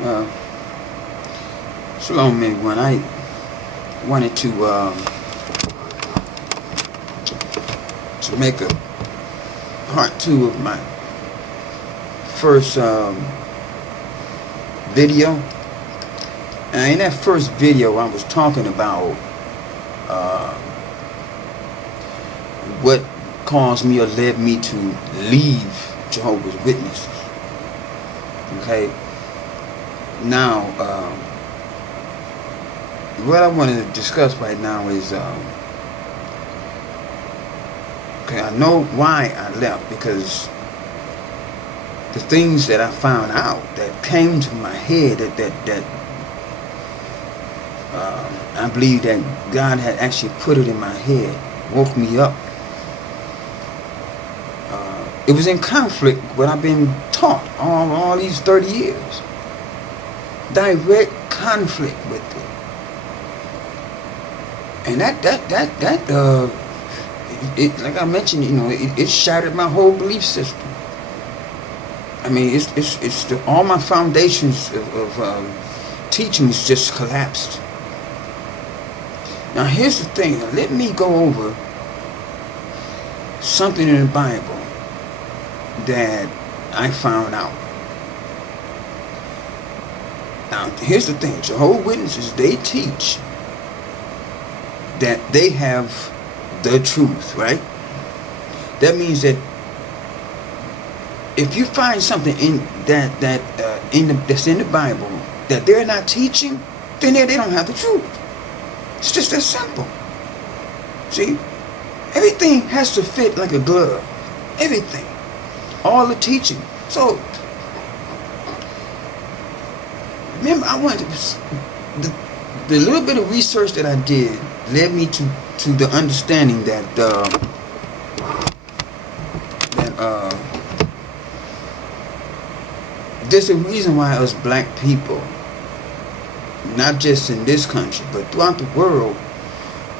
Uh, Shalom, everyone. I wanted to make a part two of my first video. And in that first video, I was talking about what caused me or led me to leave Jehovah's Witnesses. Okay. Now, what I want to discuss right now is, okay, I know why I left, because the things that I found out that came to my head that I believe that God had actually put it in my head, woke me up. It was in conflict with what I've been taught all these 30 years. Direct conflict with it. And it, like I mentioned, it shattered my whole belief system. I mean, it's all my foundations of teachings just collapsed. Now here's the thing. Let me go over something in the Bible that I found out. Now here's the thing. Jehovah's Witnesses, they teach that they have the truth, right? That means that if you find something in that's in the Bible that they're not teaching, then they don't have the truth. It's just that simple. See, everything has to fit like a glove. Everything, all the teaching. So remember, I wanted the little bit of research that I did led me to the understanding that there's a reason why us black people, not just in this country but throughout the world,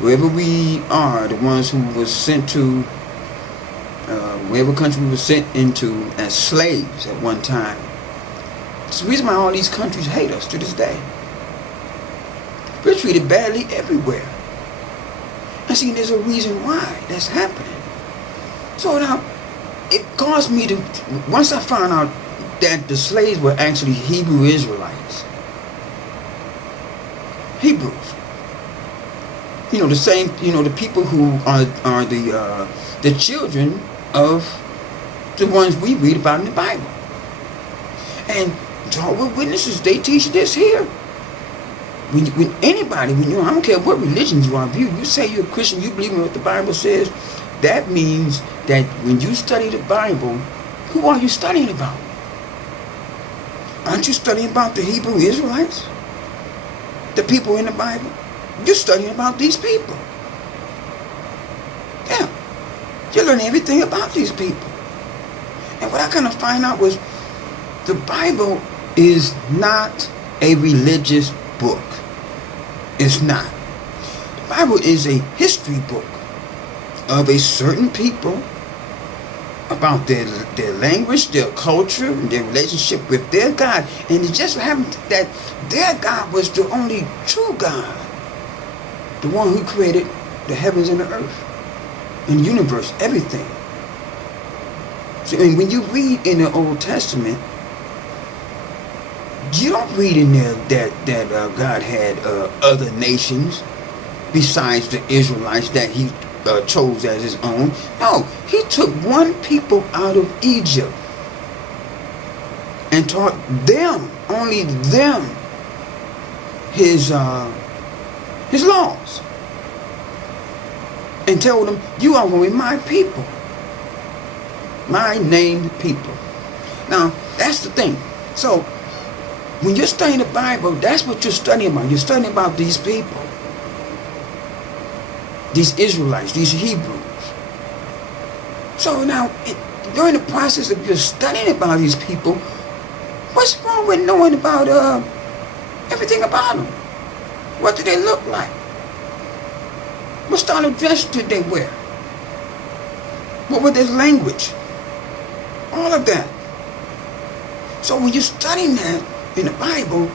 wherever we are, the ones who was sent to wherever country we were sent into as slaves at one time, it's the reason why all these countries hate us to this day. We're treated badly everywhere. And see, there's a reason why that's happening. So now, it caused me to, once I found out that the slaves were actually Hebrew Israelites. Hebrews. The same, the people who are the children of the ones we read about in the Bible. And Jehovah's Witnesses, they teach this here. When anybody, I don't care what religion you are, if you say you're a Christian, you believe in what the Bible says, that means that when you study the Bible, who are you studying about? Aren't you studying about the Hebrew Israelites? The people in the Bible? You're studying about these people. Yeah. You're learning everything about these people. And what I kind of find out was the Bible is not a religious book. It's not. The Bible is a history book of a certain people, about their language, their culture, their relationship with their God. And it just happened that their God was the only true God, the one who created the heavens and the earth and the universe, everything. So when you read in the Old Testament, you don't read in there that God had other nations besides the Israelites that he chose as his own. No, he took one people out of Egypt and taught them, only them, his laws, and told them, you are going to be my people, my named people. Now that's the thing. So when you're studying the Bible, that's what you're studying about. You're studying about these people, these Israelites, these Hebrews. So now, during the process of your studying about these people, what's wrong with knowing about everything about them? What do they look like? What style of dress did they wear? What was their language? All of that. So when you're studying that, in the Bible,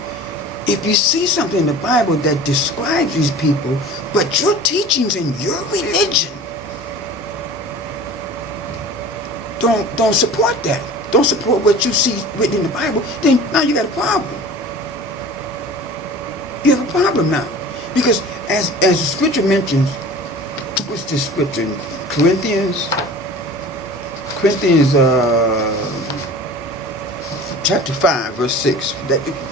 if you see something in the Bible that describes these people, but your teachings and your religion don't support that, don't support what you see written in the Bible, then now you got a problem. You have a problem now. Because as the scripture mentions, what's this scripture in Corinthians chapter 5 verse 6,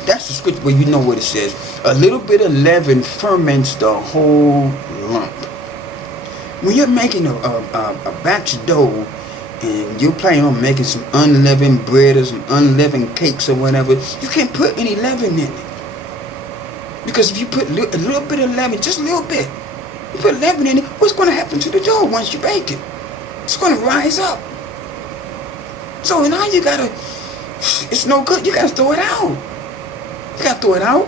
that's the scripture where you know what it says. A little bit of leaven ferments the whole lump. When you're making a batch of dough and you're planning on making some unleavened bread or some unleavened cakes or whatever, you can't put any leaven in it. Because if you put a little bit of leaven, just a little bit, you put leaven in it, what's going to happen to the dough once you bake it? It's going to rise up. So now you got to, it's no good. You got to throw it out. You got to throw it out.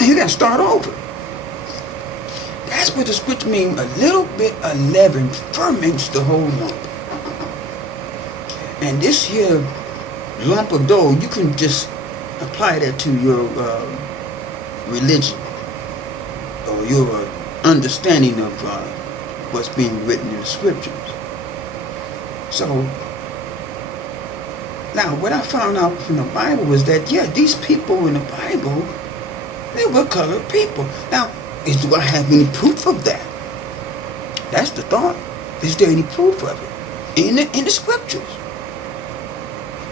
And you got to start over. That's what the scripture means. A little bit of leaven ferments the whole lump. And this here lump of dough, you can just apply that to your religion or your understanding of what's being written in the scriptures. So now what I found out from the Bible was that, yeah, these people in the Bible, they were colored people. Now, do I have any proof of that? That's the thought. Is there any proof of it in the scriptures?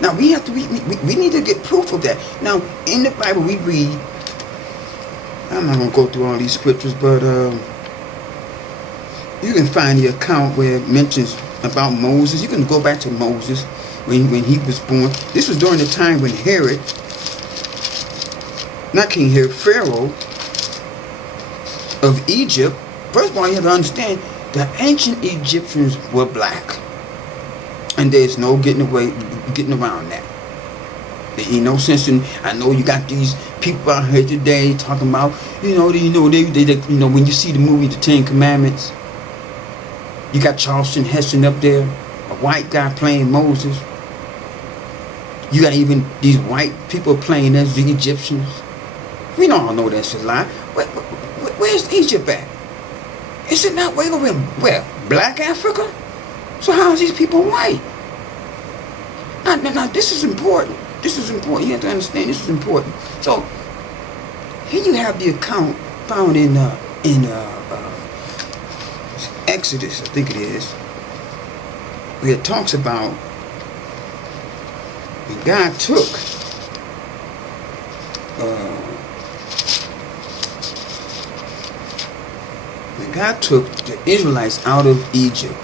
Now we have to we need to get proof of that. Now in the Bible we read, I'm not going to go through all these scriptures, but you can find the account where it mentions about Moses. You can go back to Moses when he was born. This was during the time when Herod, not King Herod, Pharaoh of Egypt. First of all, you have to understand the ancient Egyptians were black, and there's no getting around that. There ain't no sense in. I know you got these people out here today talking about, they when you see the movie The Ten Commandments, you got Charleston Heston up there, a white guy playing Moses. You got even these white people playing as the Egyptians. We don't all know that's a lie. Where's Egypt at? Is it not way over in where? Black Africa? So how is these people white? Now this is important. This is important. You have to understand this is important. So here you have the account found in Exodus, I think it is, where it talks about when God took the Israelites out of Egypt.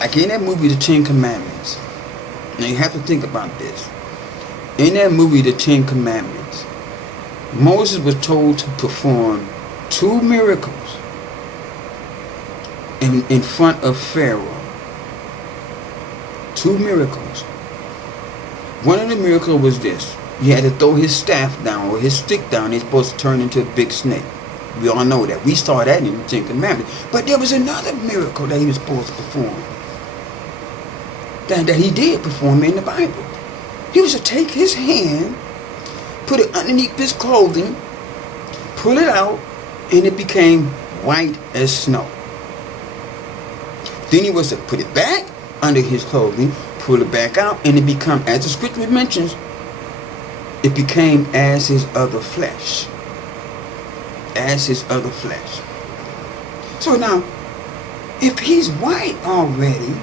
Like in that movie, The Ten Commandments. Now you have to think about this. In that movie, The Ten Commandments, Moses was told to perform 2 miracles in front of Pharaoh. 2 miracles. One of the miracles was this. He had to throw his staff down or his stick down. It's supposed to turn into a big snake. We all know that. We saw that in the Ten Commandments. But there was another miracle that he was supposed to perform. That he did perform in the Bible. He was to take his hand, put it underneath his clothing, pull it out, and it became white as snow. Then he was to put it back under his clothing, pull it back out, and it become, as the scripture mentions, it became as his other flesh. As his other flesh. So now, if he's white already,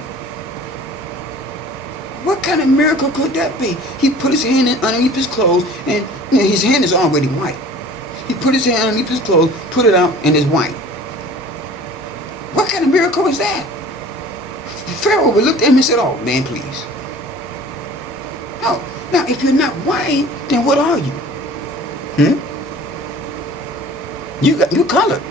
what kind of miracle could that be? He put his hand in underneath his clothes, and his hand is already white. He put his hand underneath his clothes, put it out, and it's white. What kind of miracle is that? Pharaoh would look at him and said, "Oh man, please." No. Now, if you're not white, then what are you? You colored.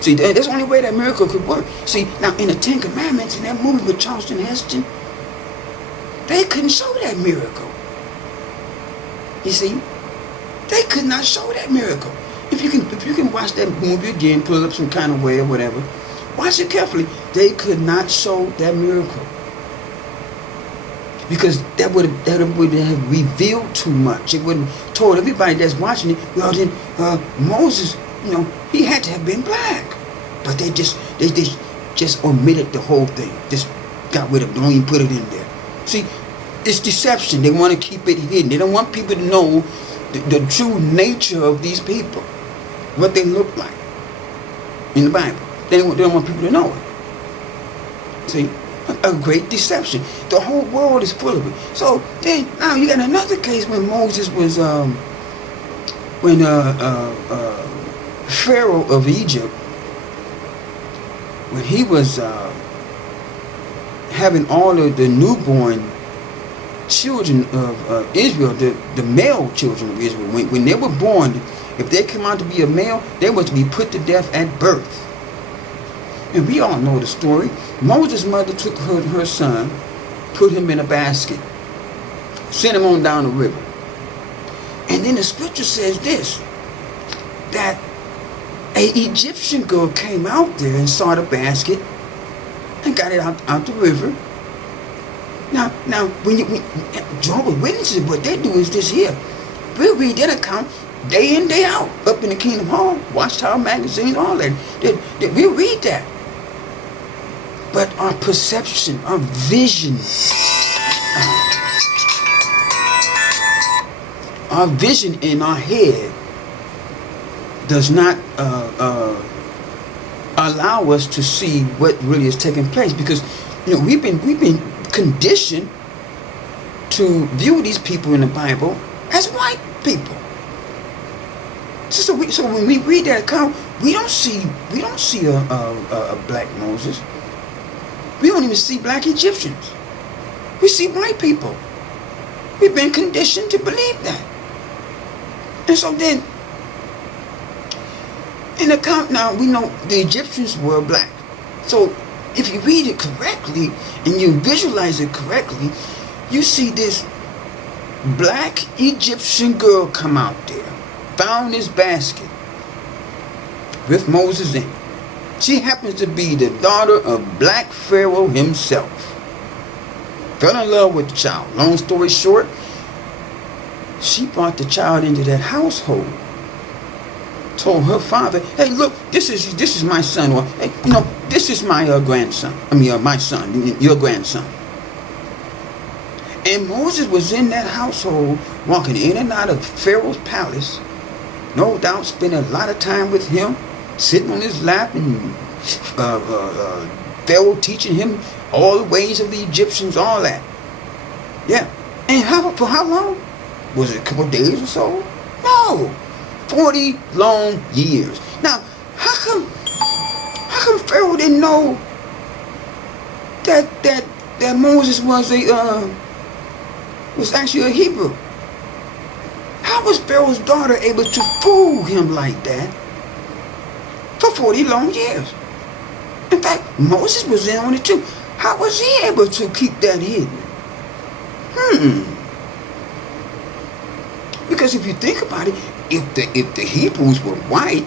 See, that's the only way that miracle could work. See, now in the Ten Commandments, in that movie with Charleston Heston, they couldn't show that miracle. You see, they could not show that miracle. If you can watch that movie again, pull it up some kind of way or whatever, watch it carefully. They could not show that miracle. because that would have revealed too much. It would have told everybody that's watching it, well then Moses, he had to have been black. But they just omitted the whole thing. Just got rid of it, don't even put it in there. See, it's deception. They want to keep it hidden. They don't want people to know the true nature of these people, what they look like in the Bible. They don't want people to know it. See, a great deception. The whole world is full of it. So then now you got another case when Moses was when Pharaoh of Egypt, when he was having all of the newborn children of Israel, the male children of Israel, when they were born, if they came out to be a male, they were to be put to death at birth. And we all know the story. Moses' mother took her son, put him in a basket, sent him on down the river. And then the scripture says this, that an Egyptian girl came out there and saw the basket and got it out the river. Now, when Jehovah's Witnesses, what they do is this here. We'll read that account day in, day out, up in the Kingdom Hall, Watchtower magazines, all that. We'll read that. But our perception, our vision, in our head does not allow us to see what really is taking place, because we've been conditioned to view these people in the Bible as white people. So when we read that account, we don't see a black Moses. We don't even see black Egyptians. We see white people. We've been conditioned to believe that. And so then, in the account now, we know the Egyptians were black. So if you read it correctly and you visualize it correctly, you see this black Egyptian girl come out there, found this basket with Moses in it. She happens to be the daughter of black Pharaoh himself. Fell in love with the child. Long story short, she brought the child into that household. Told her father, hey, look, this is my son, or hey, this is my grandson. My son, your grandson. And Moses was in that household, walking in and out of Pharaoh's palace, no doubt spending a lot of time with him, sitting on his lap, and Pharaoh teaching him all the ways of the Egyptians, all that. Yeah. And for how long? Was it a couple of days or so? No. 40 long years. Now, how come Pharaoh didn't know that Moses was actually a Hebrew? How was Pharaoh's daughter able to fool him like that for 40 long years? In fact, Moses was in on it too. How was he able to keep that hidden? Because if you think about it, if the Hebrews were white,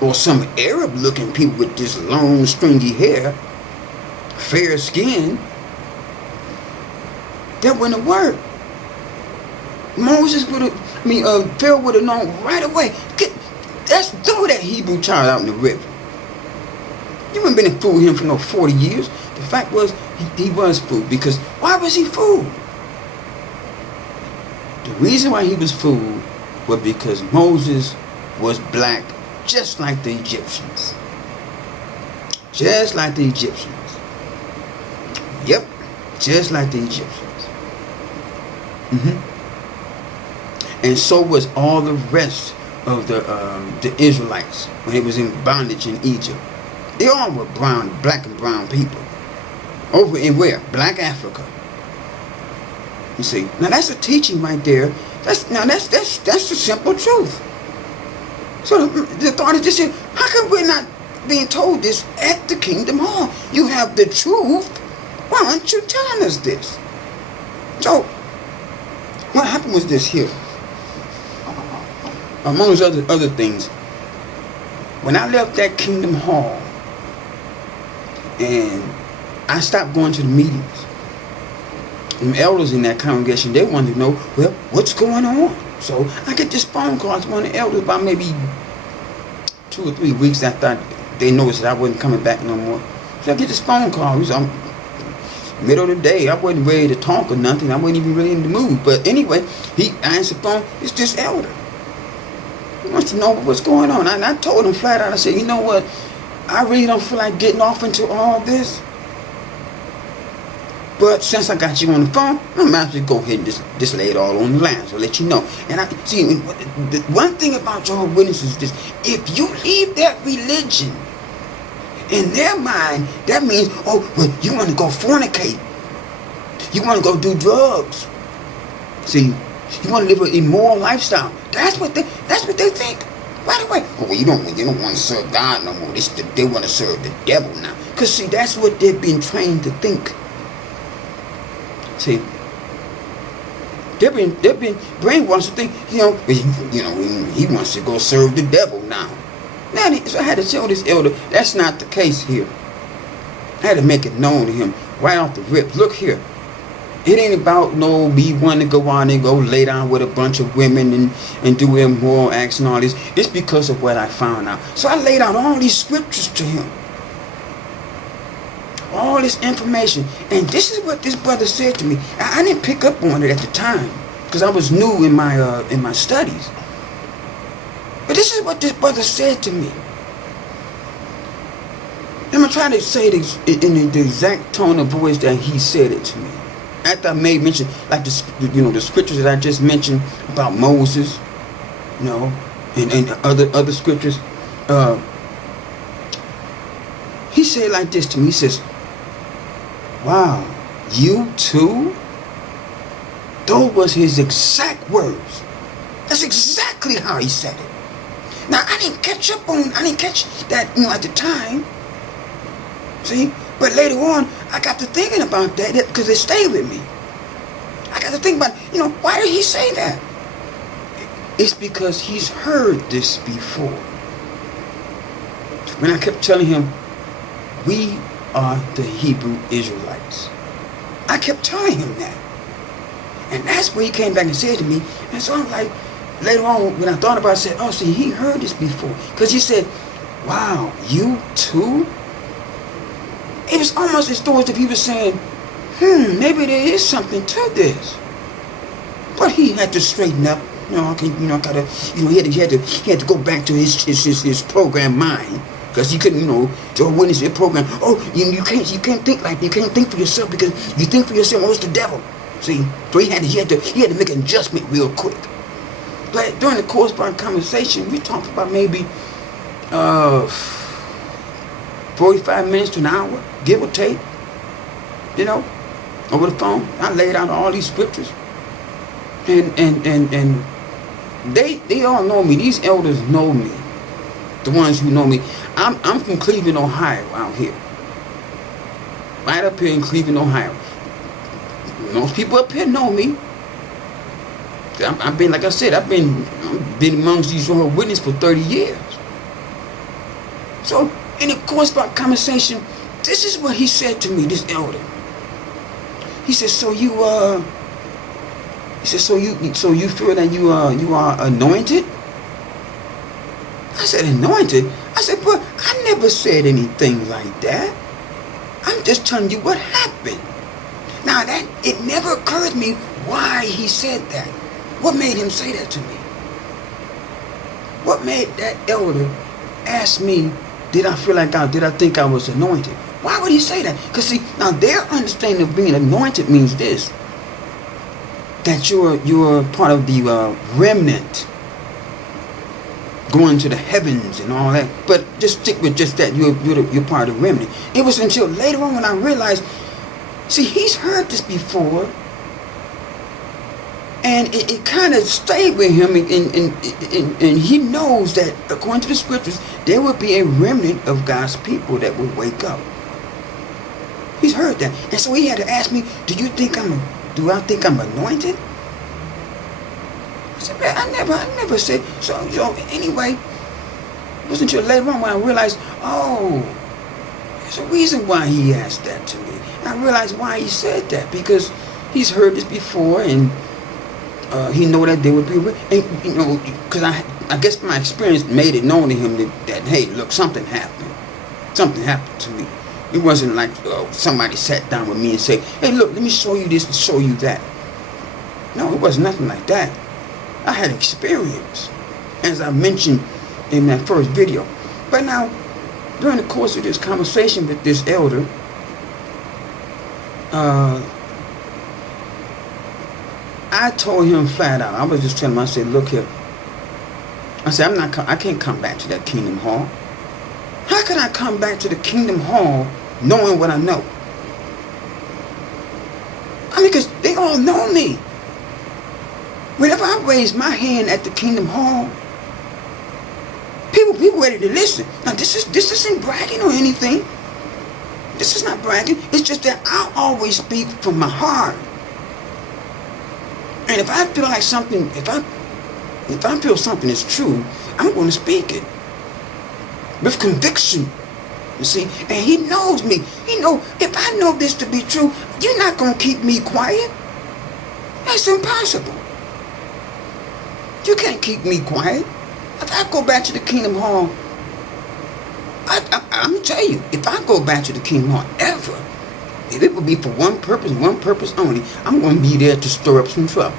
or some Arab-looking people with this long, stringy hair, fair skin, that wouldn't have worked. Pharaoh would have known right away. Let's throw that Hebrew child out in the river. You wouldn't been fooling him for no 40 years. The fact was, he was fooled. Because why was he fooled? The reason why he was fooled was because Moses was black, just like the Egyptians. Just like the Egyptians. Yep, just like the Egyptians. And so was all the rest of the Israelites when they was in bondage in Egypt. They all were black and brown people. Over in where? Black Africa. You see, now that's a teaching right there. That's the simple truth. So the thought is this: how come we're not being told this at the Kingdom Hall? You have the truth. Why aren't you telling us this? So what happened was this here. Amongst other things, when I left that Kingdom Hall and I stopped going to the meetings, elders in that congregation, they wanted to know, well, what's going on? So I get this phone call from one of the elders about maybe 2 or 3 weeks after they noticed that I wasn't coming back no more. So I get this phone call. It was middle of the day. I wasn't ready to talk or nothing. I wasn't even really in the mood. But anyway, he answered the phone. It's this elder. He wants to know what's going on. And I told him flat out, I said, you know what? I really don't feel like getting off into all this. But since I got you on the phone, I might as well go ahead and just lay it all on the line, so let you know. And I see, the one thing about Jehovah's Witnesses is this: if you leave that religion, in their mind, that means, oh, well, you want to go fornicate, you want to go do drugs. See, you want to live an immoral lifestyle. That's what they think. Right away. Oh, well, you don't want to serve God no more. They want to serve the devil now. Cause see, that's what they've been trained to think. See, they've been brainwashed to think, he wants to go serve the devil now. So I had to tell this elder that's not the case here. I had to make it known to him right off the rip. Look here, it ain't about me wanting to go out and go lay down with a bunch of women and do immoral acts and all this. It's because of what I found out. So I laid out all these scriptures to him. All this information, and this is what this brother said to me. I didn't pick up on it at the time because I was new in my studies. But this is what this brother said to me. I'm gonna try to say it in the exact tone of voice that he said it to me. After I made mention, like the scriptures that I just mentioned about Moses, and other scriptures. He said like this to me. He says, wow, you too? Those was his exact words. That's exactly how he said it. Now, I didn't catch that, at the time. See? But later on, I got to thinking about that because it stayed with me. I got to think about, why did he say that? It's because he's heard this before. When I kept telling him, we are the Hebrew Israelites. I kept telling him that. And that's where he came back and said to me. And so I'm like, later on, when I thought about it, I said, oh, see, he heard this before. Because he said, wow, you too? It was almost as though if he was saying, maybe there is something to this. But he had to straighten up. He had to go back to his program mind. Because he couldn't, Jehovah's Witness program. Oh, you can't think like you can't think for yourself because you think for yourself. Oh, it's the devil. See, so he had to make an adjustment real quick. But during the course of our conversation, we talked about maybe 45 minutes to an hour, give or take. Over the phone. I laid out all these scriptures, and they all know me. These elders know me. The ones who know me. I'm from Cleveland, Ohio, out here. Right up here in Cleveland, Ohio. Most people up here know me. I've been, like I said, I've been amongst these Jehovah's Witnesses for 30 years. So, in the course of our conversation, this is what he said to me, this elder. He said, so you feel that you are anointed? I said, anointed? I said, but I never said anything like that. I'm just telling you what happened. Now it never occurred to me why he said that. What made him say that to me? What made that elder ask me, did I think I was anointed? Why would he say that? Because see, now their understanding of being anointed means this. That you're part of the remnant. Going to the heavens and all that. But just stick with just that. You're part of the remnant. It was until later on when I realized, see, he's heard this before. And it kind of stayed with him. And he knows that according to the scriptures, there will be a remnant of God's people that will wake up. He's heard that. And so he had to ask me, do I think I'm anointed? I said, man, I never said. So anyway, it wasn't until later on when I realized, oh, there's a reason why he asked that to me. And I realized why he said that, because he's heard this before, and he know that they would be, and you know, because I guess my experience made it known to him that hey, look, something happened to me. It wasn't like somebody sat down with me and said, hey, look, let me show you this and show you that. No, it was nothing like that. I had experience, as I mentioned in that first video. But now, during the course of this conversation with this elder, I told him flat out. I was just telling him, I said, look here. I said, I can't come back to that Kingdom Hall. How can I come back to the Kingdom Hall knowing what I know? I mean, because they all know me. Whenever I raise my hand at the Kingdom Hall, people ready to listen. Now, this isn't bragging or anything. This is not bragging. It's just that I always speak from my heart. And if I feel like something, if I feel something is true, I'm going to speak it with conviction. You see, and he knows me. He know if I know this to be true, you're not going to keep me quiet. That's impossible. You can't keep me quiet. If I go back to the Kingdom Hall, I'm going to tell you, if I go back to the Kingdom Hall ever, if it would be for one purpose only, I'm going to be there to stir up some trouble.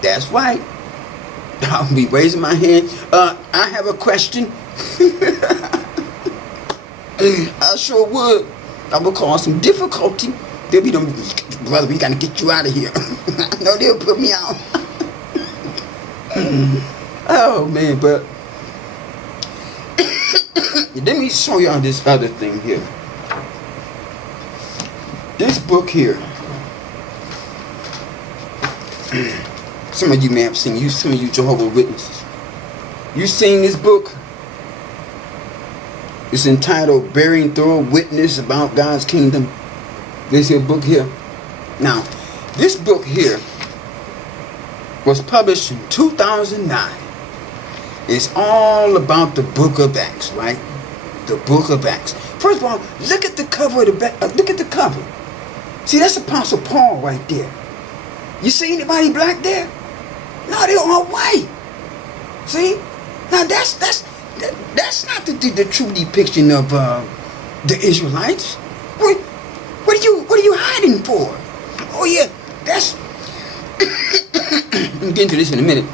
That's right. I'll be raising my hand. I have a question. I sure would. I would cause some difficulty. They'll be them, brother, we got to get you out of here. No, they'll put me out. Oh, man, but let me show y'all this other thing here. This book here. Some of you may have seen, some of you Jehovah Witnesses. You seen this book? It's entitled Bearing Thorough Witness About God's Kingdom. This here book here. Now, this book here was published in 2009. It's all about the book of Acts, right? The book of Acts. First of all, look at the cover of the back. Look at the cover. See, that's Apostle Paul right there. You see anybody black there? No, they're all white. See? Now that's not the true depiction of the Israelites. What are you hiding for? Oh yeah, that's. I'm getting to this in a minute.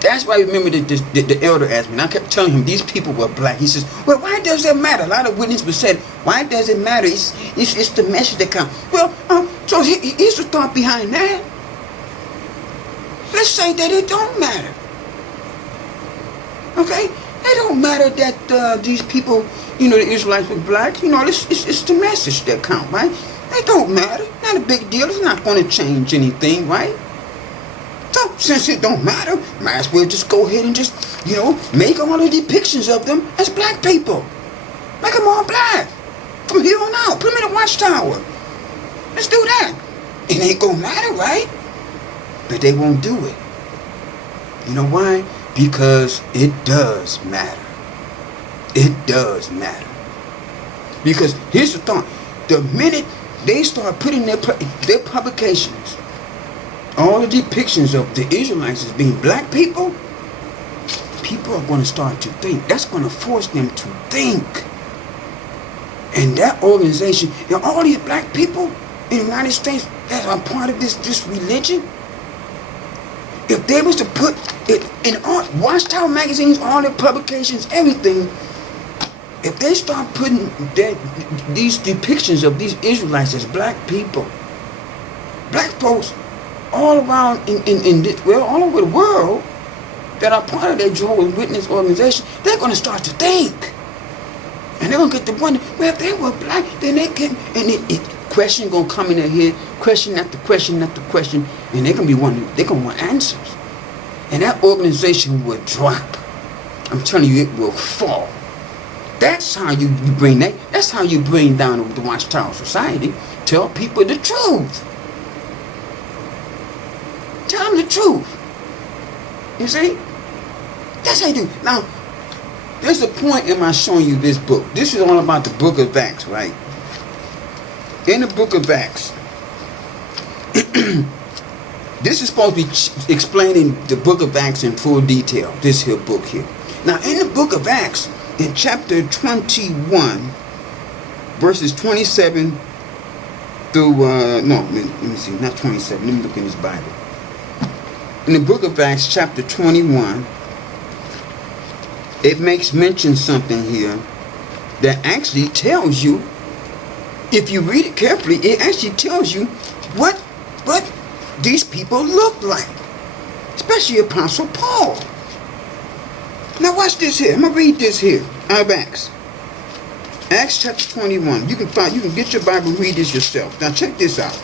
That's why I remember the elder asked me, and I kept telling him these people were black. He says, well, why does that matter? A lot of witnesses said, why does it matter? It's the message that counts. Well, so here's the thought behind that. Let's say that it don't matter. Okay? It don't matter that these people, you know, the Israelites were black. You know, it's the message that counts, right? It don't matter. Not a big deal. It's not going to change anything, right? So, since it don't matter, might as well just go ahead and just, you know, make all the depictions of them as black people. Make them all black. From here on out. Put them in the watchtower. Let's do that. It ain't going to matter, right? But they won't do it. You know why? Because it does matter. It does matter. Because here's the thought. The minute they start putting their publications, all the depictions of the Israelites as being black people, people are going to start to think. That's going to force them to think. And that organization, and all these black people in the United States that are part of this religion, if they was to put it in all Watchtower magazines, all their publications, everything, if they start putting these depictions of these Israelites as black people, black folks all around all over the world that are part of their Jehovah's Witness organization, they're going to start to think. And they're going to get to wonder, well, if they were black, then they can, and question going to come in their head, question after question after question, and they're going to be wondering, they're going to want answers. And that organization will drop. I'm telling you, it will fall. That's how you bring that. That's how you bring down the Watchtower Society. Tell people the truth. Tell them the truth. You see? That's how you do. Now, there's a point in my showing you this book. This is all about the book of Acts, right? In the book of Acts, This is supposed to be explaining the book of Acts in full detail. This here book here. Now, in the book of Acts, in chapter 21, verses 27 through, let me see, not 27. Let me look in this Bible. In the book of Acts, chapter 21, it makes mention something here that actually tells you, if you read it carefully, it actually tells you what these people look like, especially Apostle Paul. Now watch this here. I'm gonna read this here out of Acts. Acts chapter 21. You can get your Bible and read this yourself. Now check this out.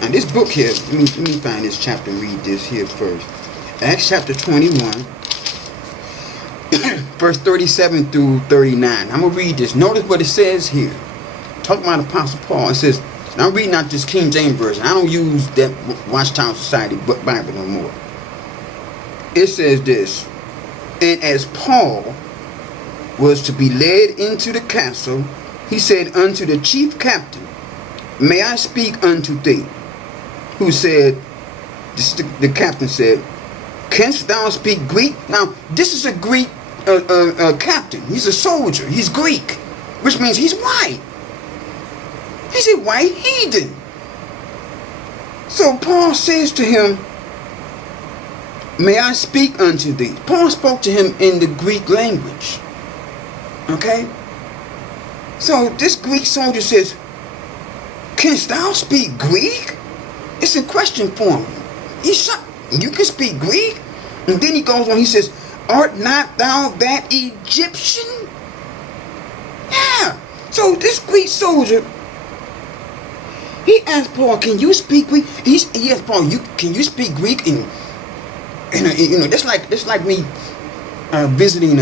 Now this book here, let me find this chapter and read this here first. Acts chapter 21, verse 37 through 39. I'm gonna read this. Notice what it says here. Talking about Apostle Paul. It says, now I'm reading out this King James Version. I don't use that Watchtower Society Bible no more. It says this, and as Paul was to be led into the castle, he said unto the chief captain, may I speak unto thee? Who said, the captain said, canst thou speak Greek? Now, this is a Greek captain. He's a soldier. He's Greek, which means he's white. He's a white heathen. So Paul says to him, may I speak unto thee? Paul spoke to him in the Greek language. Okay? So this Greek soldier says, canst thou speak Greek? It's a question for him. He's shocked. You can speak Greek? And then he goes on, he says, art not thou that Egyptian? Yeah. So this Greek soldier, he asked Paul, can you speak Greek? He asked Paul, can you speak Greek? And that's like me visiting,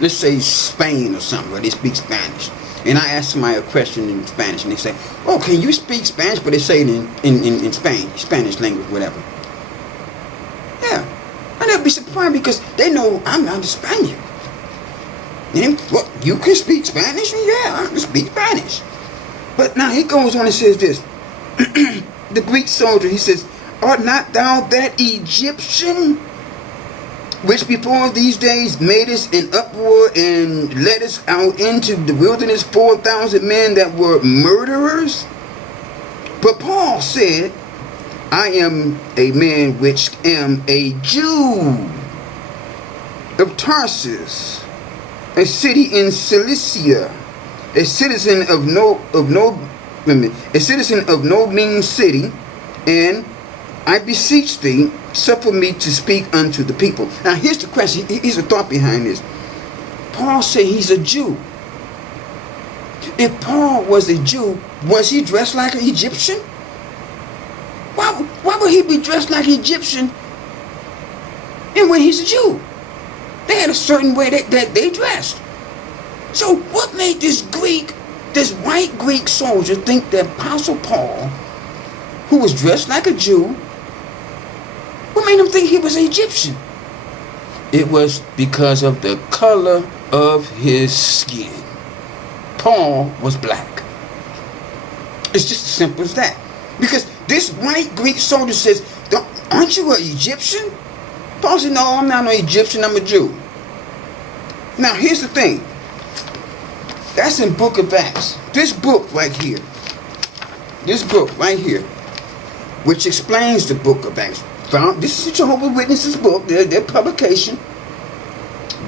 let's say Spain or something, where they speak Spanish. And I ask somebody a question in Spanish, and they say, oh, can you speak Spanish? But they say it in Spanish language, whatever. Yeah. And they'll be surprised because they know I'm not a Spaniard. And well, you can speak Spanish? Yeah, I can speak Spanish. But now he goes on and says this. The Greek soldier, he says, art not thou that Egyptian which before these days made us an uproar and led us out into the wilderness 4,000 men that were murderers? But Paul said, I am a man which am a Jew of Tarsus, a city in Cilicia, a citizen of no mean city, and I beseech thee, suffer me to speak unto the people. Now here's the question. Here's a thought behind this. Paul said he's a Jew. If Paul was a Jew, was he dressed like an Egyptian? Why would he be dressed like an Egyptian and when he's a Jew? They had a certain way that they dressed. So what made this white Greek soldier think that Apostle Paul, who was dressed like a Jew, what made him think he was an Egyptian? It was because of the color of his skin. Paul was black. It's just as simple as that. Because this white Greek soldier says, aren't you an Egyptian? Paul said, no, I'm not an Egyptian, I'm a Jew. Now here's the thing. That's in book of Acts. This book right here, which explains the book of Acts. This is a Jehovah Witnesses book, their publication.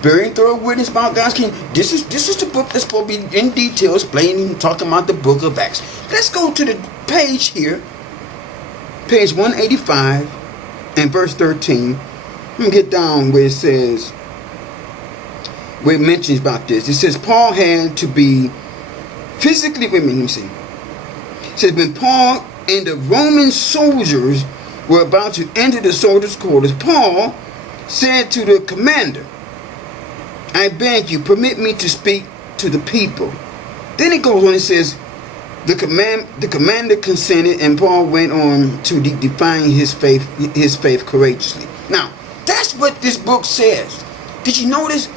Very thorough witness about God's kingdom. This is the book that's supposed to be in detail explaining, talking about the book of Acts. Let's go to the page here, page 185 and verse 13. Let me get down where it says, where it mentions about this. It says Paul had to be physically, let me see. It says when Paul and the Roman soldiers were about to enter the soldiers' quarters, Paul said to the commander, I beg you, permit me to speak to the people. Then it goes on and says, the commander consented, and Paul went on to define his faith courageously. Now, that's what this book says. Did you notice?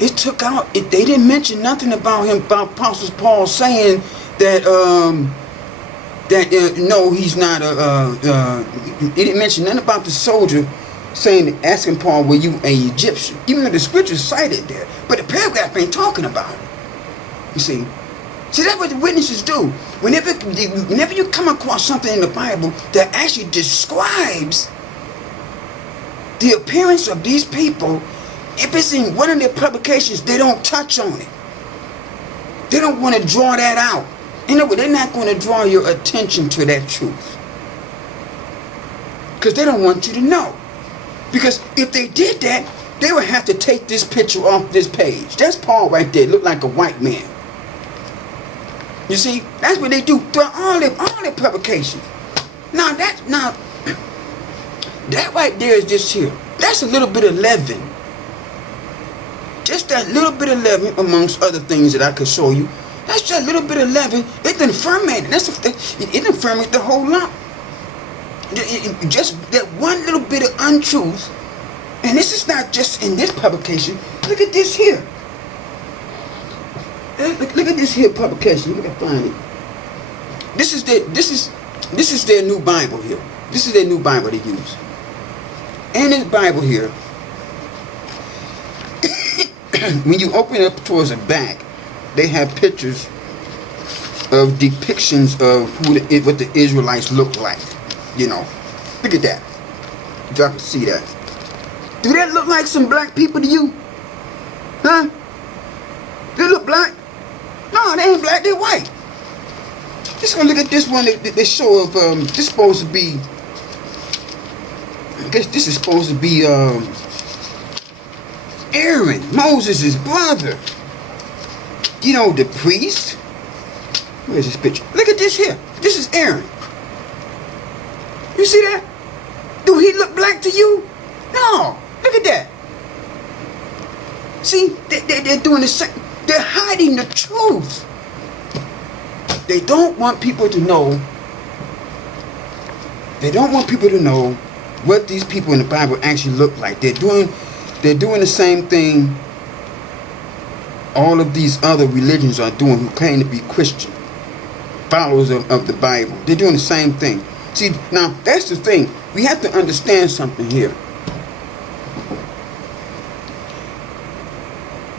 It took out, they didn't mention nothing about him, about Apostle Paul saying that that no, he's not he didn't mention nothing about the soldier asking Paul, were you an Egyptian? Even though the scriptures cited there, but the paragraph ain't talking about it. You see, that's what the witnesses do. Whenever you come across something in the Bible that actually describes the appearance of these people, if it's in one of their publications, they don't touch on it. They don't want to draw that out. You know, but they're not going to draw your attention to that truth, because they don't want you to know. Because if they did that, they would have to take this picture off this page. That's Paul right there. Look like a white man. You see, that's what they do throughout all their publications. Now that right there is just here. That's a little bit of leaven. Just that little bit of leaven, amongst other things that I could show you. That's just a little bit of leaven. It didn't ferment. It didn't ferment the whole lump. Just that one little bit of untruth. And this is not just in this publication. Look at this here. Look at this here publication. Look at find it. This is their new Bible here. This is their new Bible they use. And this Bible here, when you open it up towards the back, they have pictures of depictions of what the Israelites look like. You know, look at that. If y'all can see that. Do that look like some black people to you? Huh? They look black? No, they ain't black, they're white. Just gonna look at this one that they show of, this supposed to be, I guess this is supposed to be, Aaron, Moses' brother. You know, the priest. Where's this picture? Look at this here. This is Aaron. You see that? Do he look black to you? No. Look at that. See, they're doing the same. They're hiding the truth. They don't want people to know. They don't want people to know what these people in the Bible actually look like. They're doing the same thing all of these other religions are doing who claim to be Christian, followers of the Bible. They're doing the same thing. See, now that's the thing. We have to understand something here.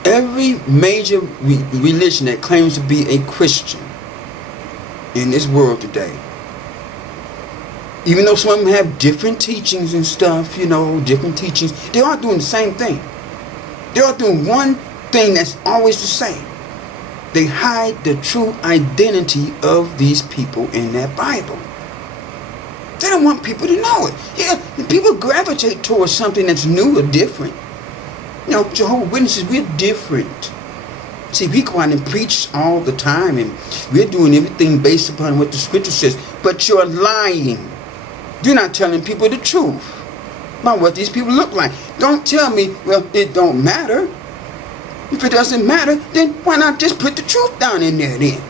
Every major religion that claims to be a Christian in this world today, even though some of them have different teachings and stuff, you know, different teachings, they are doing the same thing. They are doing one thing that's always the same. They hide the true identity of these people in that Bible. They don't want people to know it. Yeah, people gravitate towards something that's new or different. You know, Jehovah's Witnesses, we're different. See, we go out and preach all the time, and we're doing everything based upon what the scripture says. But you're lying. You're not telling people the truth about what these people look like. Don't tell me, well, it don't matter. If it doesn't matter, then why not just put the truth down in there then?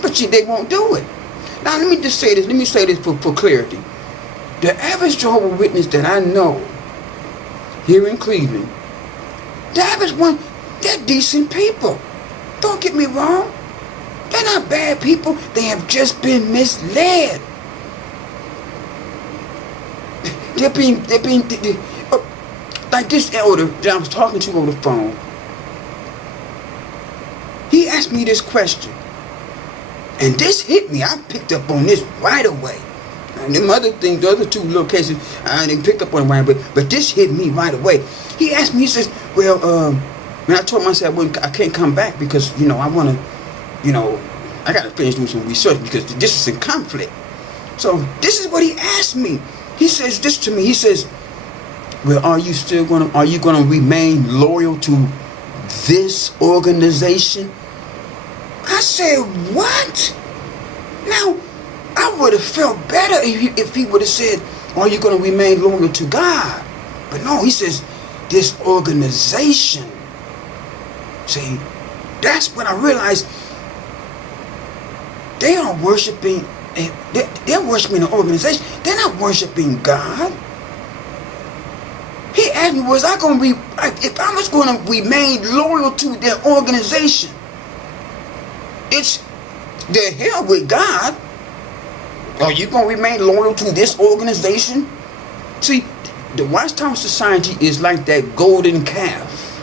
But they won't do it. Now, let me just say this. Let me say this for clarity. The average Jehovah's Witness that I know here in Cleveland, the average one, they're decent people. Don't get me wrong. They're not bad people. They have just been misled. They're being like this elder that I was talking to over the phone. He asked me this question. And this hit me. I picked up on this right away. And them other things, the other two little cases, I didn't pick up on right away. But this hit me right away. He asked me, he says, well, when I told myself I can't come back because, you know, I want to, you know, I got to finish doing some research because this is in conflict. So this is what he asked me. He says this to me. He says, well, are you going to remain loyal to this organization? I said, what? Now, I would have felt better if he would have said, are you going to remain loyal to God? But no, he says, this organization. See, that's when I realized they are worshiping, they're worshiping an organization. They're not worshiping God. He asked me, if I was going to remain loyal to their organization, it's the hell with God, Are you going to remain loyal to this organization? See, the Watchtower Society is like that golden calf.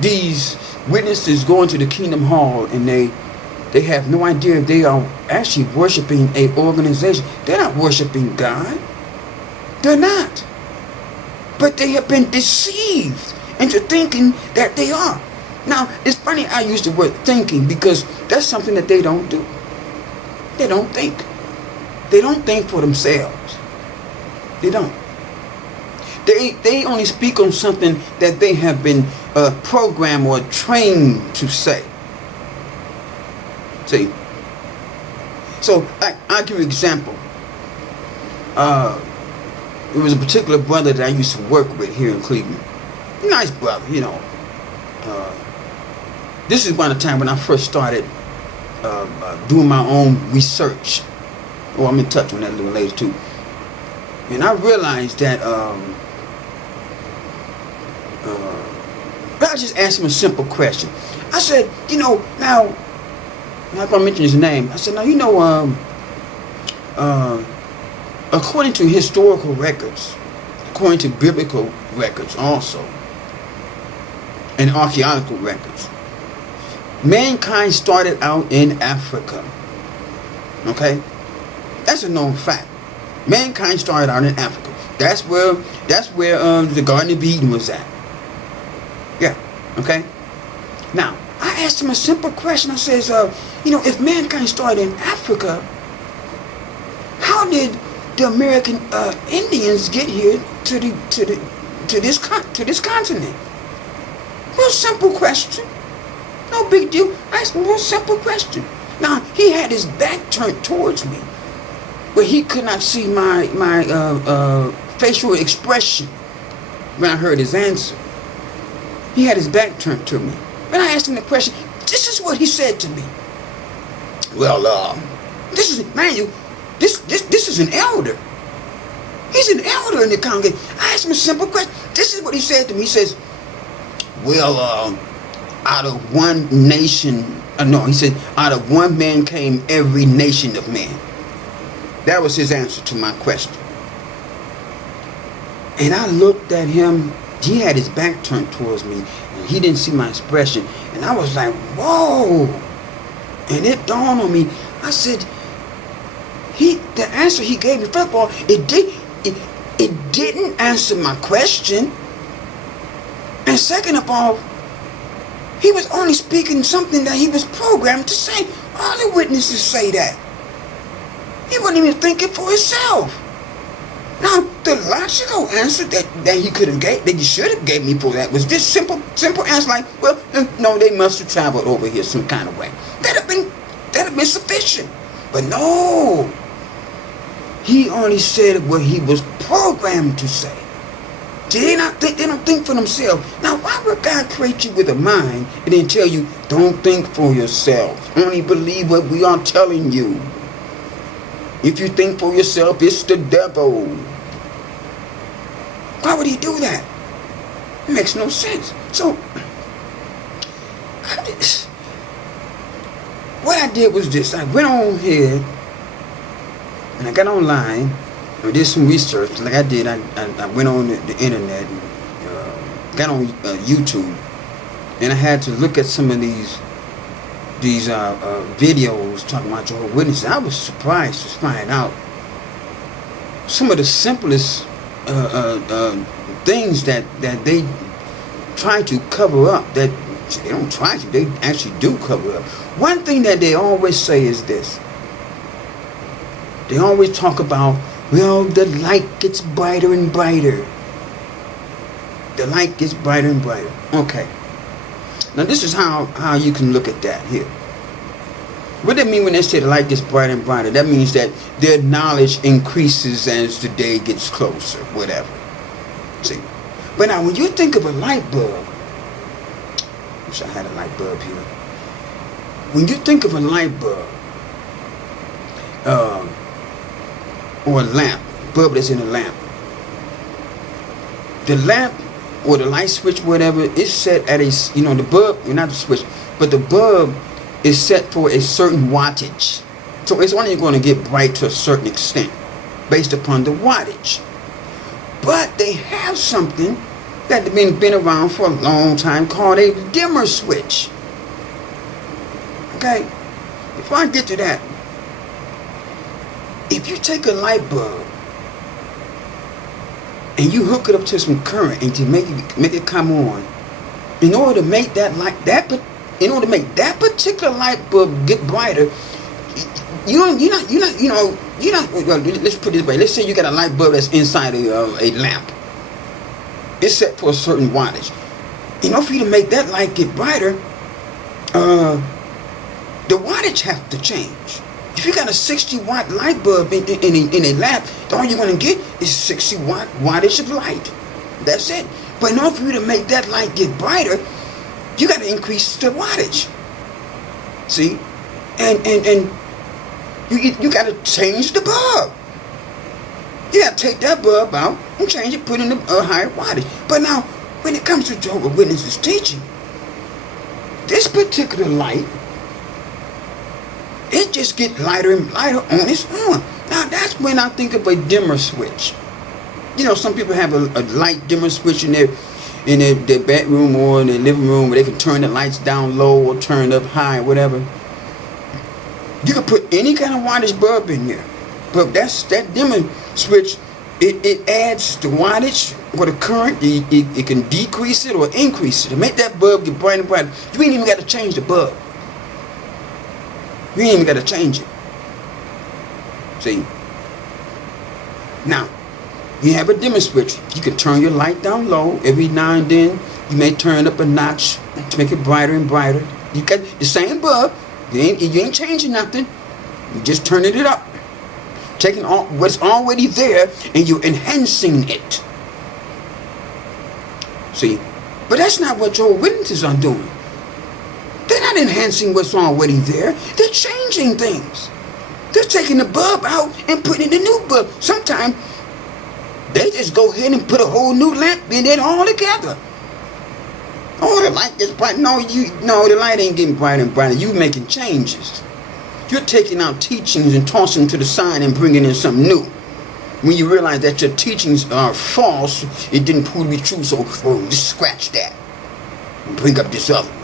These witnesses go into the Kingdom Hall and they have no idea they are actually worshiping a organization. They're not worshiping God. They're not. But they have been deceived into thinking that they are. Now, it's funny I use the word thinking because that's something that they don't do. They don't think. They don't think for themselves. They don't. They only speak on something that they have been programmed or trained to say. See? So, I'll give you an example. There was a particular brother that I used to work with here in Cleveland. Nice brother, you know. This is one of the time when I first started doing my own research. Oh, I'm in touch with that little lady too. And I realized that I just asked him a simple question. I said, you know, now, I'm not going to mention his name. I said, now, you know, according to historical records, according to biblical records also, and archaeological records, mankind started out in Africa. Okay? That's a known fact. Mankind started out in Africa. That's where the Garden of Eden was at. Yeah. Okay? Now, I asked him a simple question. I says, you know, if mankind started in Africa, how did the American Indians get here to this continent? Real simple question. No big deal. I asked him a real simple question. Now, he had his back turned towards me, where he could not see my facial expression when I heard his answer. He had his back turned to me. When I asked him the question, this is what he said to me. Well, this is, man, this is an elder. He's an elder in the congregation. I asked him a simple question. This is what he said to me. He says, well, out of one nation, he said, out of one man came every nation of men. That was his answer to my question. And I looked at him. He had his back turned towards me, and he didn't see my expression. And I was like, whoa. And it dawned on me. I said, the answer he gave me, first of all, it didn't answer my question. And second of all, he was only speaking something that he was programmed to say. All the witnesses say that. He wasn't even thinking for himself. Now, the logical answer that he could have gave, that he should have gave me for that was this simple answer like, well, no, they must have traveled over here some kind of way. That'd have been sufficient. But no. He only said what he was programmed to say. See, they don't think for themselves. Now, why would God create you with a mind and then tell you, don't think for yourself? Only believe what we are telling you. If you think for yourself, it's the devil. Why would he do that? It makes no sense. So, what I did was this. I went on here and I got online. I did some research. Like I did, I went on the internet and got on YouTube. And I had to look at some of these videos talking about Jehovah's Witnesses. I was surprised to find out some of the simplest things that they try to cover up. That they don't try to, they actually do cover up. One thing that they always say is this. They always talk about, well, the light gets brighter and brighter. The light gets brighter and brighter. Okay. Now this is how you can look at that here. What do they mean when they say the light gets brighter and brighter? That means that their knowledge increases as the day gets closer, whatever. See? But now when you think of a light bulb, I wish I had a light bulb here. When you think of a light bulb, or a lamp, bulb that's in a lamp, the lamp or the light switch, whatever, is set at a, the bulb, not the switch, but the bulb is set for a certain wattage. So it's only going to get bright to a certain extent based upon the wattage. But they have something that's been around for a long time called a dimmer switch. Okay? Before I get to that, if you take a light bulb and you hook it up to some current and to make it come on, in order to make that particular light bulb get brighter, well, let's put it this way. Let's say you got a light bulb that's inside a lamp. It's set for a certain wattage. In order for you to make that light get brighter, the wattage has to change. If you got a 60-watt light bulb in a lamp, all you're going to get is 60-watt wattage of light. That's it. But in order for you to make that light get brighter, you got to increase the wattage. See? And you got to change the bulb. You got to take that bulb out and change it, put in a higher wattage. But now, when it comes to Jehovah's Witnesses teaching, this particular light, it just gets lighter and lighter on its own. Now that's when I think of a dimmer switch. You know, some people have a light dimmer switch in their bedroom or in their living room where they can turn the lights down low or turn up high, whatever. You can put any kind of wattage bulb in there, but that dimmer switch. It adds the wattage or the current. It can decrease it or increase it to make that bulb get brighter and brighter. You ain't even got to change the bulb. You ain't even got to change it. See? Now, you have a dimmer switch. You can turn your light down low. Every now and then, you may turn up a notch to make it brighter and brighter. You got the same bulb. You ain't changing nothing. You just turning it up. Taking what's already there and you're enhancing it. See? But that's not what your witnesses are doing. They're not enhancing what's already there. They're changing things. They're taking the bulb out and putting in a new bulb. Sometimes they just go ahead and put a whole new lamp in it all together. Oh, the light gets bright. No, the light ain't getting brighter and brighter. You making changes. You're taking out teachings and tossing them to the side and bringing in something new. When you realize that your teachings are false, it didn't prove to be true, so just scratch that and bring up this other one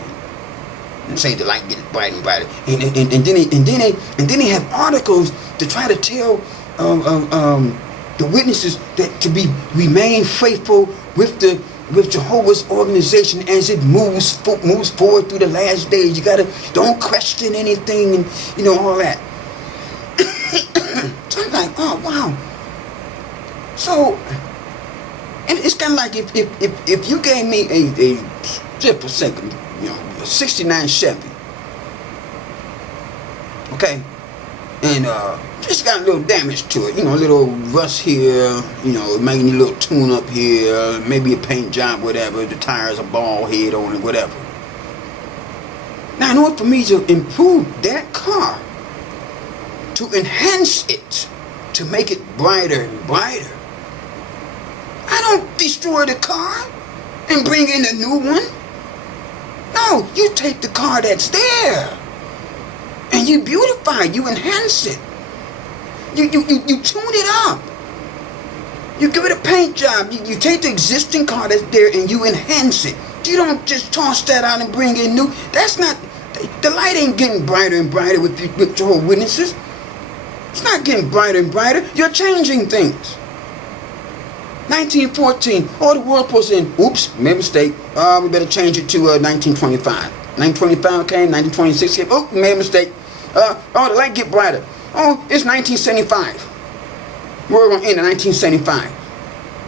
and say the light gets brighter and brighter. And then they have articles to try to tell the witnesses that to remain faithful with Jehovah's organization as it moves forward through the last days. You don't question anything and all that. So I'm like, oh wow. So, and it's kind of like if you gave me a just for a second, a 69 Chevy, okay, and just got a little damage to it, a little rust here, maybe a little tune up here, maybe a paint job, whatever, the tires are bald head on it, whatever. Now, in order for me to improve that car, to enhance it, to make it brighter and brighter, I don't destroy the car and bring in a new one. No, you take the car that's there and you beautify it, you enhance it. You tune it up. You give it a paint job. You take the existing car that's there and you enhance it. You don't just toss that out and bring in new. That's not, the light ain't getting brighter and brighter with your witnesses. It's not getting brighter and brighter. You're changing things. 1914, the world was in, oops, made a mistake. We better change it to 1925. 1925 came, 1926 came, made a mistake. The light get brighter. It's 1975. We're going to end in 1975.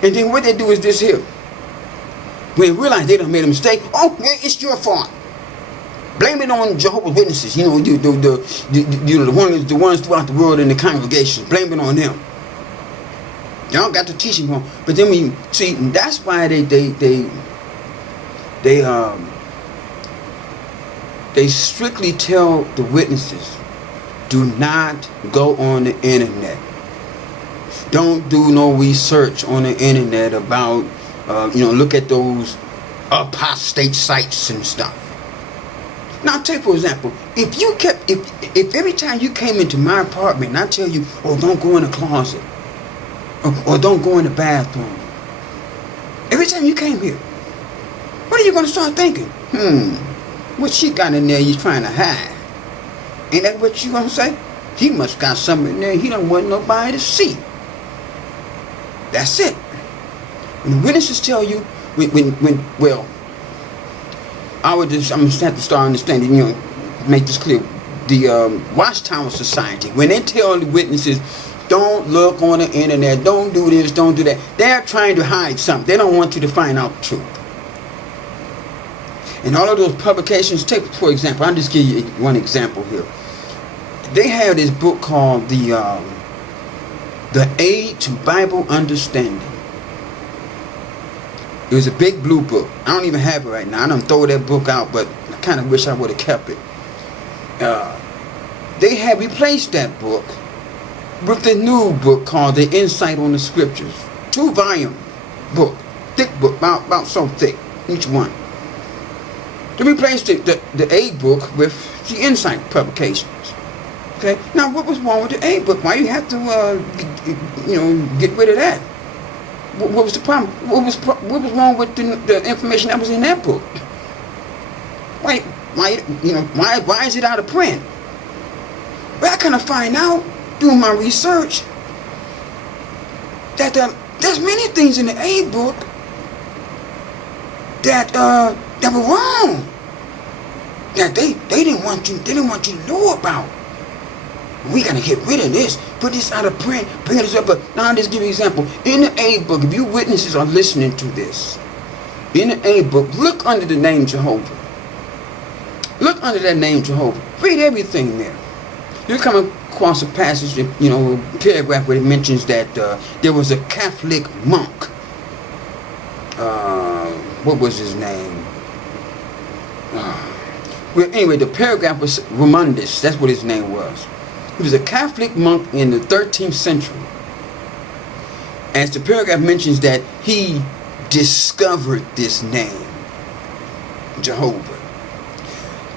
And then what they do is this here. When they realize they done made a mistake, it's your fault. Blame it on Jehovah's Witnesses. The ones throughout the world in the congregations. Blame it on them. Y'all got the teaching wrong. But then we see that's why they strictly tell the witnesses, do not go on the internet. Don't do no research on the internet about look at those apostate sites and stuff. Now, take for example, if every time you came into my apartment and I tell you, oh, don't go in the closet, or don't go in the bathroom, every time you came here, what are you going to start thinking? What she got in there you trying to hide? Ain't that what you going to say? He must got something in there he don't want nobody to see. That's it. When the witnesses tell you, well, I'm going to have to start understanding, make this clear. The Watchtower Society, when they tell the witnesses, don't look on the internet, don't do this, don't do that, they're trying to hide something. They don't want you to find out the truth. And all of those publications, take for example, I'll just give you one example here. They have this book called The Aid to Bible Understanding. It was a big blue book. I don't even have it right now. I don't throw that book out, but I kind of wish I would have kept it. They have replaced that book with the new book called The Insight on the Scriptures. 2-volume book. Thick book, about so thick, each one. They replaced the aid book with the Insight publications. Okay. Now, what was wrong with the aid book? Why you have to, get rid of that? What was the problem? What was wrong with the information that was in that book? Why is it out of print? But I kind of find out doing my research that there's many things in the aid book that were wrong, that they didn't want you to know about. We gotta get rid of this, put this out of print, bring this up. But now I'll just give you an example. In the aid book, if you witnesses are listening to this, in the aid book, look under the name Jehovah. Look under that name Jehovah. Read everything there. You come across a passage, a paragraph where it mentions that there was a Catholic monk. What was his name? Well, anyway, the paragraph was Romundus. That's what his name was. He was a Catholic monk in the 13th century. As the paragraph mentions that he discovered this name, Jehovah.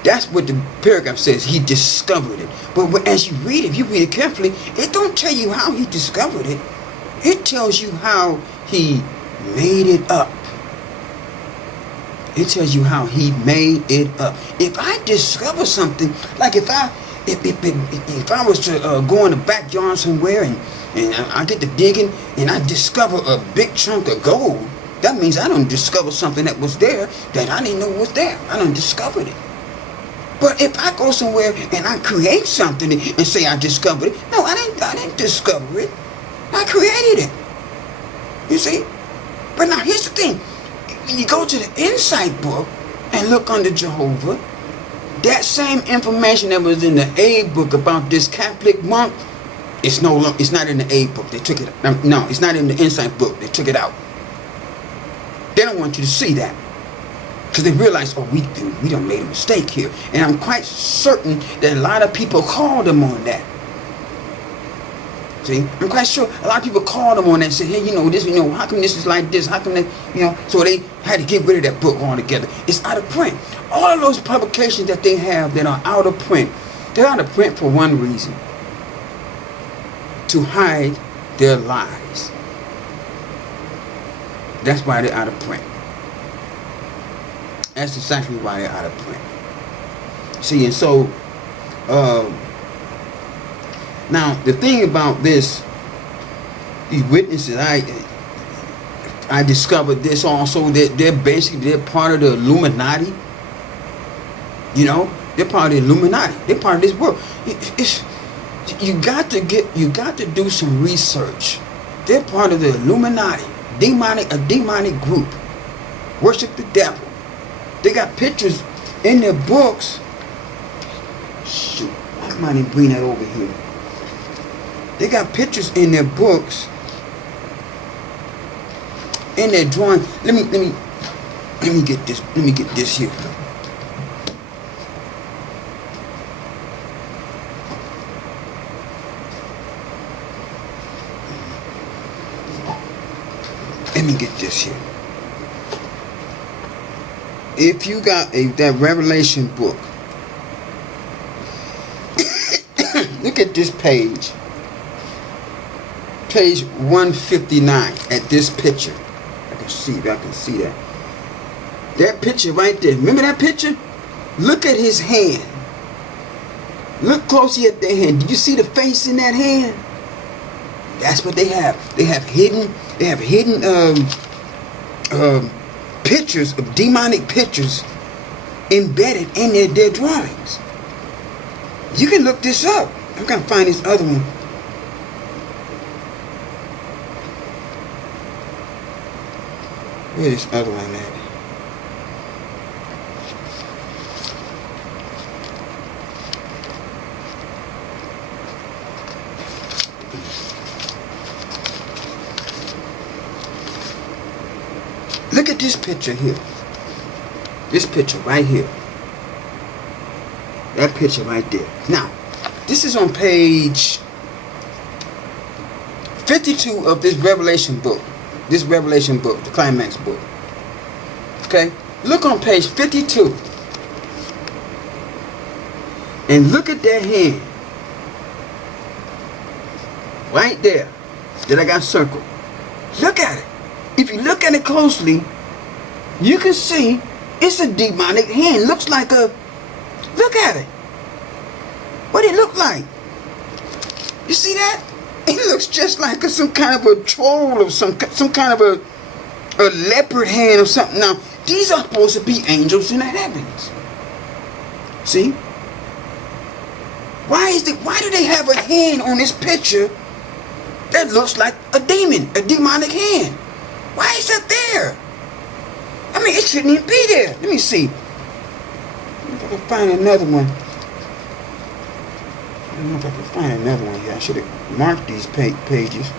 That's what the paragraph says. He discovered it. But as you read it, if you read it carefully, it don't tell you how he discovered it. It tells you how he made it up. It tells you how he made it up. If I discover something, like if I was to go in the backyard somewhere and I get to digging and I discover a big chunk of gold, that means I done discovered something that was there that I didn't know was there. I done discovered it. But if I go somewhere and I create something and say I discovered it, no, I didn't discover it. I created it. You see? But now here's the thing. When you go to the Insight book and look under Jehovah, that same information that was in the aid book about this Catholic monk, it's not in the aid book. They took it. No, it's not in the Insight book. They took it out. They don't want you to see that. Because they realize, oh, we done made a mistake here. And I'm quite certain that a lot of people called them on that. See? I'm quite sure a lot of people called them on that and said, hey, this, how come this is like this? How come that, so they had to get rid of that book altogether. It's out of print. All of those publications that they have that are out of print, they're out of print for one reason. To hide their lies. That's why they're out of print. That's exactly why they're out of print. See, and so, now the thing about this, these witnesses, I discovered this also, that they're part of the Illuminati. They're part of the Illuminati. They're part of this world. You got to do some research. They're part of the Illuminati, a demonic group. Worship the devil. They got pictures in their books. Shoot, I might even bring that over here. They got pictures in their books, in their drawing. Let me get this. Let me get this here. Let me get this here. If you got that Revelation book, Look at this page. Page 159 at this picture. I can see if I can see that. That picture right there. Remember that picture? Look at his hand. Look closely at their hand. Do you see the face in that hand? That's what they have. They have hidden pictures of demonic pictures embedded in their drawings. You can look this up. I'm gonna find this other one. Where's this other one at? Look at this picture here. This picture right here. That picture right there. Now, this is on page 52 of this Revelation book. This Revelation book, the climax book. Okay? Look on page 52. And look at that hand. Right there. That I got circled. Look at it. If you look at it closely, you can see it's a demonic hand. Looks like a... Look at it. What it look like? You see that? It looks just like some kind of a troll or some kind of a leopard hand or something. Now, these are supposed to be angels in the heavens. See? Why do they have a hand on this picture that looks like a demon, a demonic hand? Why is that there? I mean, it shouldn't even be there. Let me see. If I can find another one. I don't know if I can find another one here. I should have marked these pages.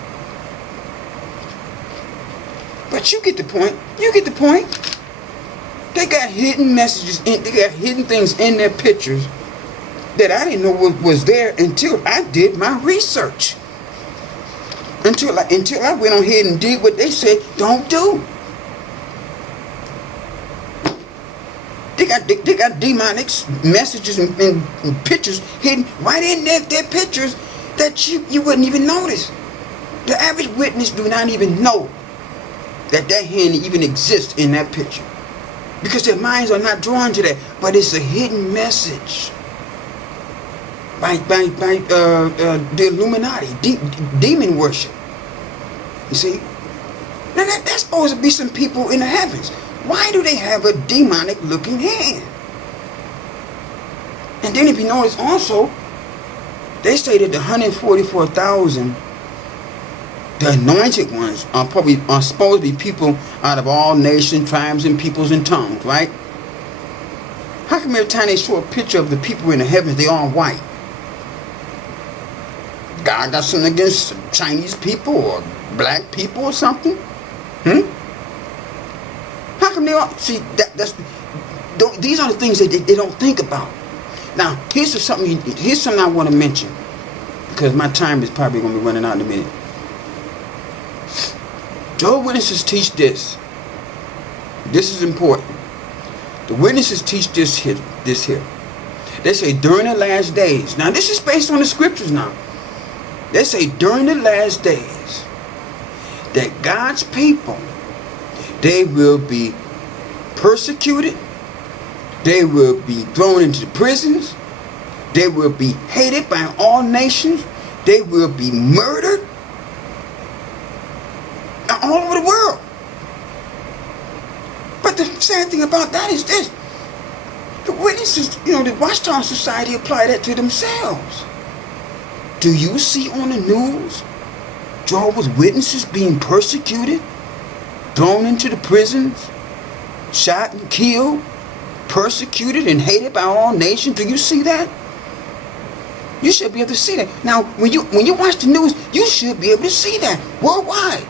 But you get the point. You get the point. They got hidden messages, they got hidden things in their pictures that I didn't know was there until I did my research. Until I went on ahead and did what they said don't do. They got demonic messages and pictures hidden right in their pictures that you wouldn't even notice. The average witness do not even know that hand even exists in that picture, because their minds are not drawn to that. But it's a hidden message by the Illuminati, demon worship. You see? Now that's supposed to be some people in the heavens. Why do they have a demonic looking hand? And then if you notice also, they say that the 144,000, the anointed ones, are supposed to be people out of all nations, tribes, and peoples and tongues, right? How come every time they show a picture of the people in the heavens, they all white? God got something against Chinese people or black people or something? How come they all... See, these are the things that they don't think about. Now, here's something I want to mention, because my time is probably going to be running out in a minute. Jehovah's Witnesses teach this. This is important. The witnesses teach this here. They say during the last days. Now, this is based on the scriptures now. They say during the last days that God's people, they will be persecuted. They will be thrown into the prisons. They will be hated by all nations. They will be murdered all over the world. But the sad thing about that is this. The witnesses, the Watchtower Society apply that to themselves. Do you see on the news Jehovah's Witnesses being persecuted, thrown into the prisons, shot and killed, persecuted and hated by all nations? Do you see that? You should be able to see that. Now, when you watch the news, you should be able to see that worldwide.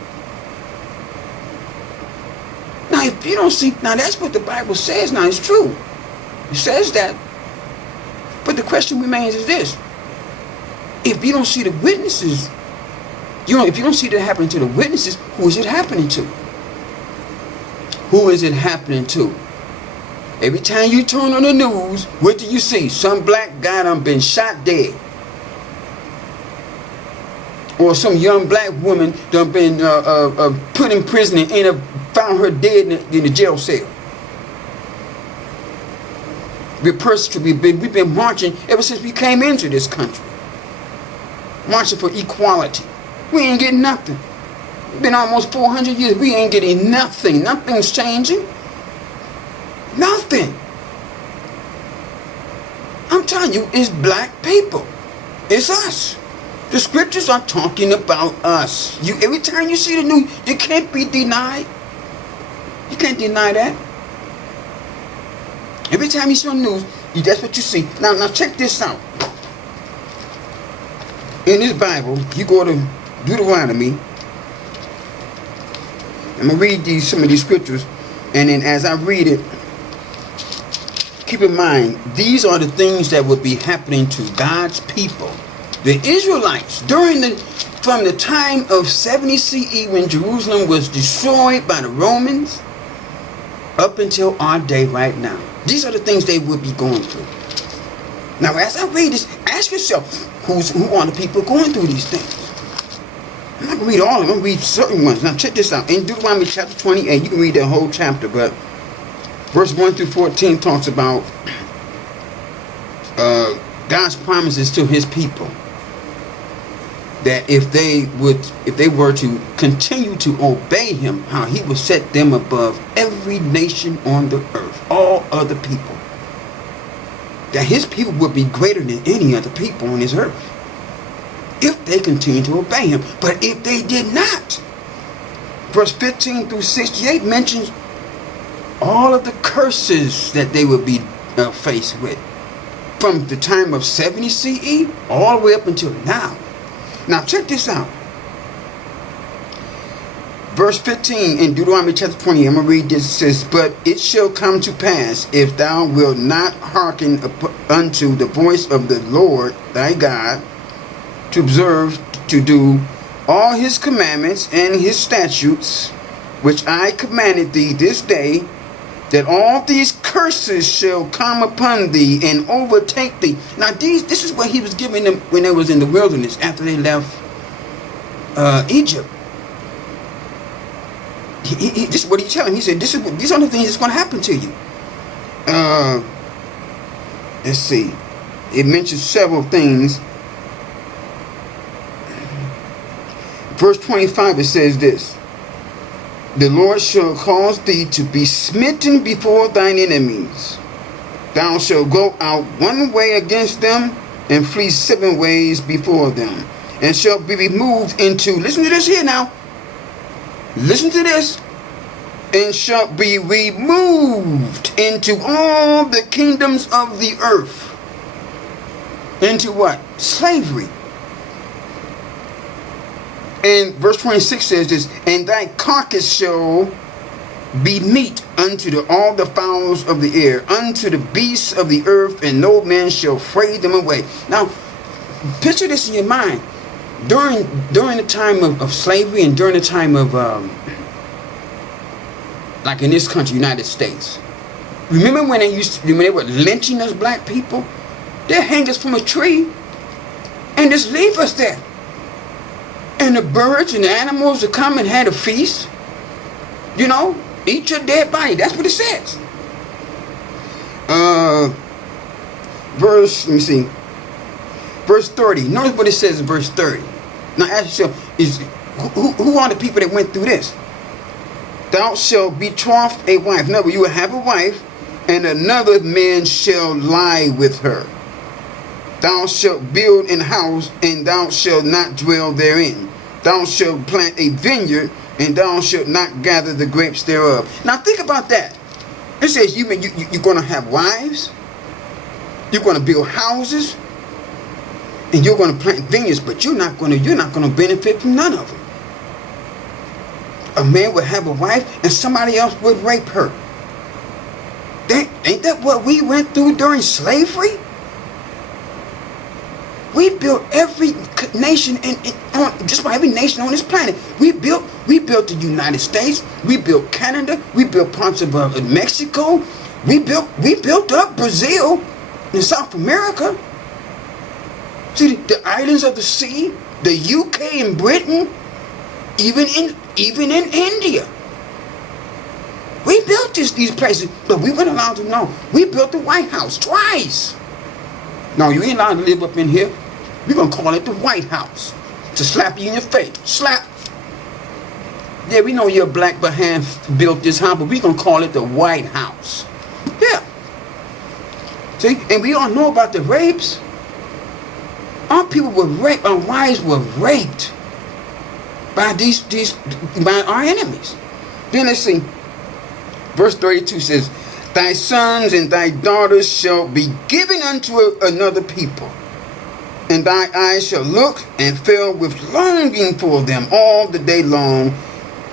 Now, if you don't see, now that's what the Bible says. Now, it's true. It says that. But the question remains is this. If you don't see the witnesses, if you don't see that happening to the witnesses, who is it happening to? Who is it happening to? Every time you turn on the news, what do you see? Some black guy done been shot dead. or some young black woman done been put in prison and end up found her dead in the jail cell. We're persecuted. We've been marching ever since we came into this country. Marching for equality. We ain't getting nothing. It's been almost 400 years. We ain't getting nothing. Nothing's changing. Nothing. I'm telling you, it's black people. It's us. The scriptures are talking about us. Every time you see the news, you can't be denied. You can't deny that. Every time you see the news, that's what you see. Now check this out. In this Bible, you go to Deuteronomy. I'm going to read some of these scriptures. And then as I read it, keep in mind, these are the things that will be happening to God's people. The Israelites, from the time of 70 CE, when Jerusalem was destroyed by the Romans, up until our day right now. These are the things they will be going through. Now, as I read this, ask yourself, who are the people going through these things? I'm not going to read all of them. I'm going to read certain ones. Now, check this out. In Deuteronomy chapter 28, you can read the whole chapter, but verse 1 through 14 talks about God's promises to his people. That if they were to continue to obey him, how he would set them above every nation on the earth, all other people. That his people would be greater than any other people on this earth if they continue to obey him. But if they did not, verse 15 through 68 mentions all of the curses that they would be faced with from the time of 70 CE all the way up until now. Now check this out. Verse 15 in Deuteronomy chapter 20, I'm going to read this. It says, "But it shall come to pass, if thou wilt not hearken unto the voice of the Lord thy God, to observe to do all his commandments and his statutes, which I commanded thee this day, that all these curses shall come upon thee and overtake thee." Now this is what he was giving them when they was in the wilderness after they left Egypt. This is what he's telling. He said, these are the things that's going to happen to you. Let's see. It mentions several things. Verse 25, it says this: "The Lord shall cause thee to be smitten before thine enemies. Thou shalt go out one way against them, and flee 7 ways before them, and shalt be removed into," listen to this here now, listen to this, "and shalt be removed into all the kingdoms of the earth." Into what? Slavery. And verse 26 says this: "And thy carcass shall be meat unto all the fowls of the air, unto the beasts of the earth, and no man shall fray them away." Now, picture this in your mind. During the time of slavery, and during the time of, like in this country, United States. Remember when they were lynching us black people? They'd hang us from a tree and just leave us there. And the birds and the animals would come and had a feast. You know, eat your dead body. That's what it says. Let me see. Verse 30. Notice what it says in verse 30. Now ask yourself, who are the people that went through this? "Thou shalt betroth a wife." In other words, you will have a wife, and another man shall lie with her. "Thou shalt build an house, and thou shalt not dwell therein. Thou shalt plant a vineyard, and thou shalt not gather the grapes thereof." Now think about that. It says you're going to have wives, you're going to build houses, and you're going to plant vineyards, but you're not going to benefit from none of them. A man would have a wife, and somebody else would rape her. Ain't that what we went through during slavery? We built every nation, just about every nation on this planet. We built the United States. We built Canada. We built parts of Mexico. We built up Brazil and South America. See, the islands of the sea, the UK and Britain, even in India. We built these places, but we weren't allowed to know. We built the White House twice. No, you ain't allowed to live up in here. We're going to call it the White House. To slap you in your face. Slap. Yeah, we know you're black but hand built this house, but we're going to call it the White House. Yeah. See, and we all know about the rapes. Our people were raped, our wives were raped by by our enemies. Then let's see. Verse 32 says, thy sons and thy daughters shall be given unto another people, and thy eyes shall look and fill with longing for them all the day long,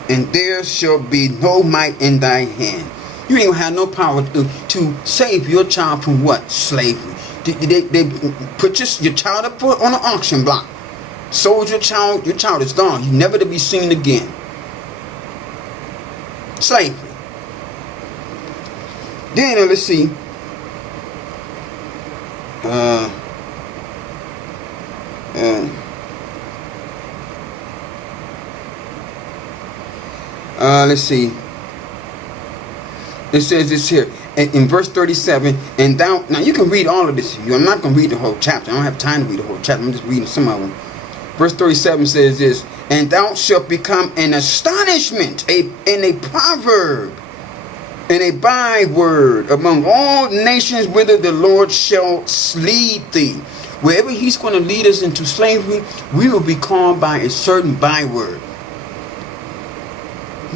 and there shall be no might in thy hand. You ain't gonna have no power to save your child from what? Slavery. They put your child up on an auction block. Sold your child is gone. You're never to be seen again. Slavery. Then let's see. Let's see. It says this here in verse 37. And thou, now you can read all of this. I'm not going to read the whole chapter. I don't have time to read the whole chapter. I'm just reading some of them. Verse 37 says this. And thou shalt become an astonishment, and a proverb, and a byword among all nations whither the Lord shall lead thee. Wherever he's going to lead us into slavery, we will be called by a certain byword.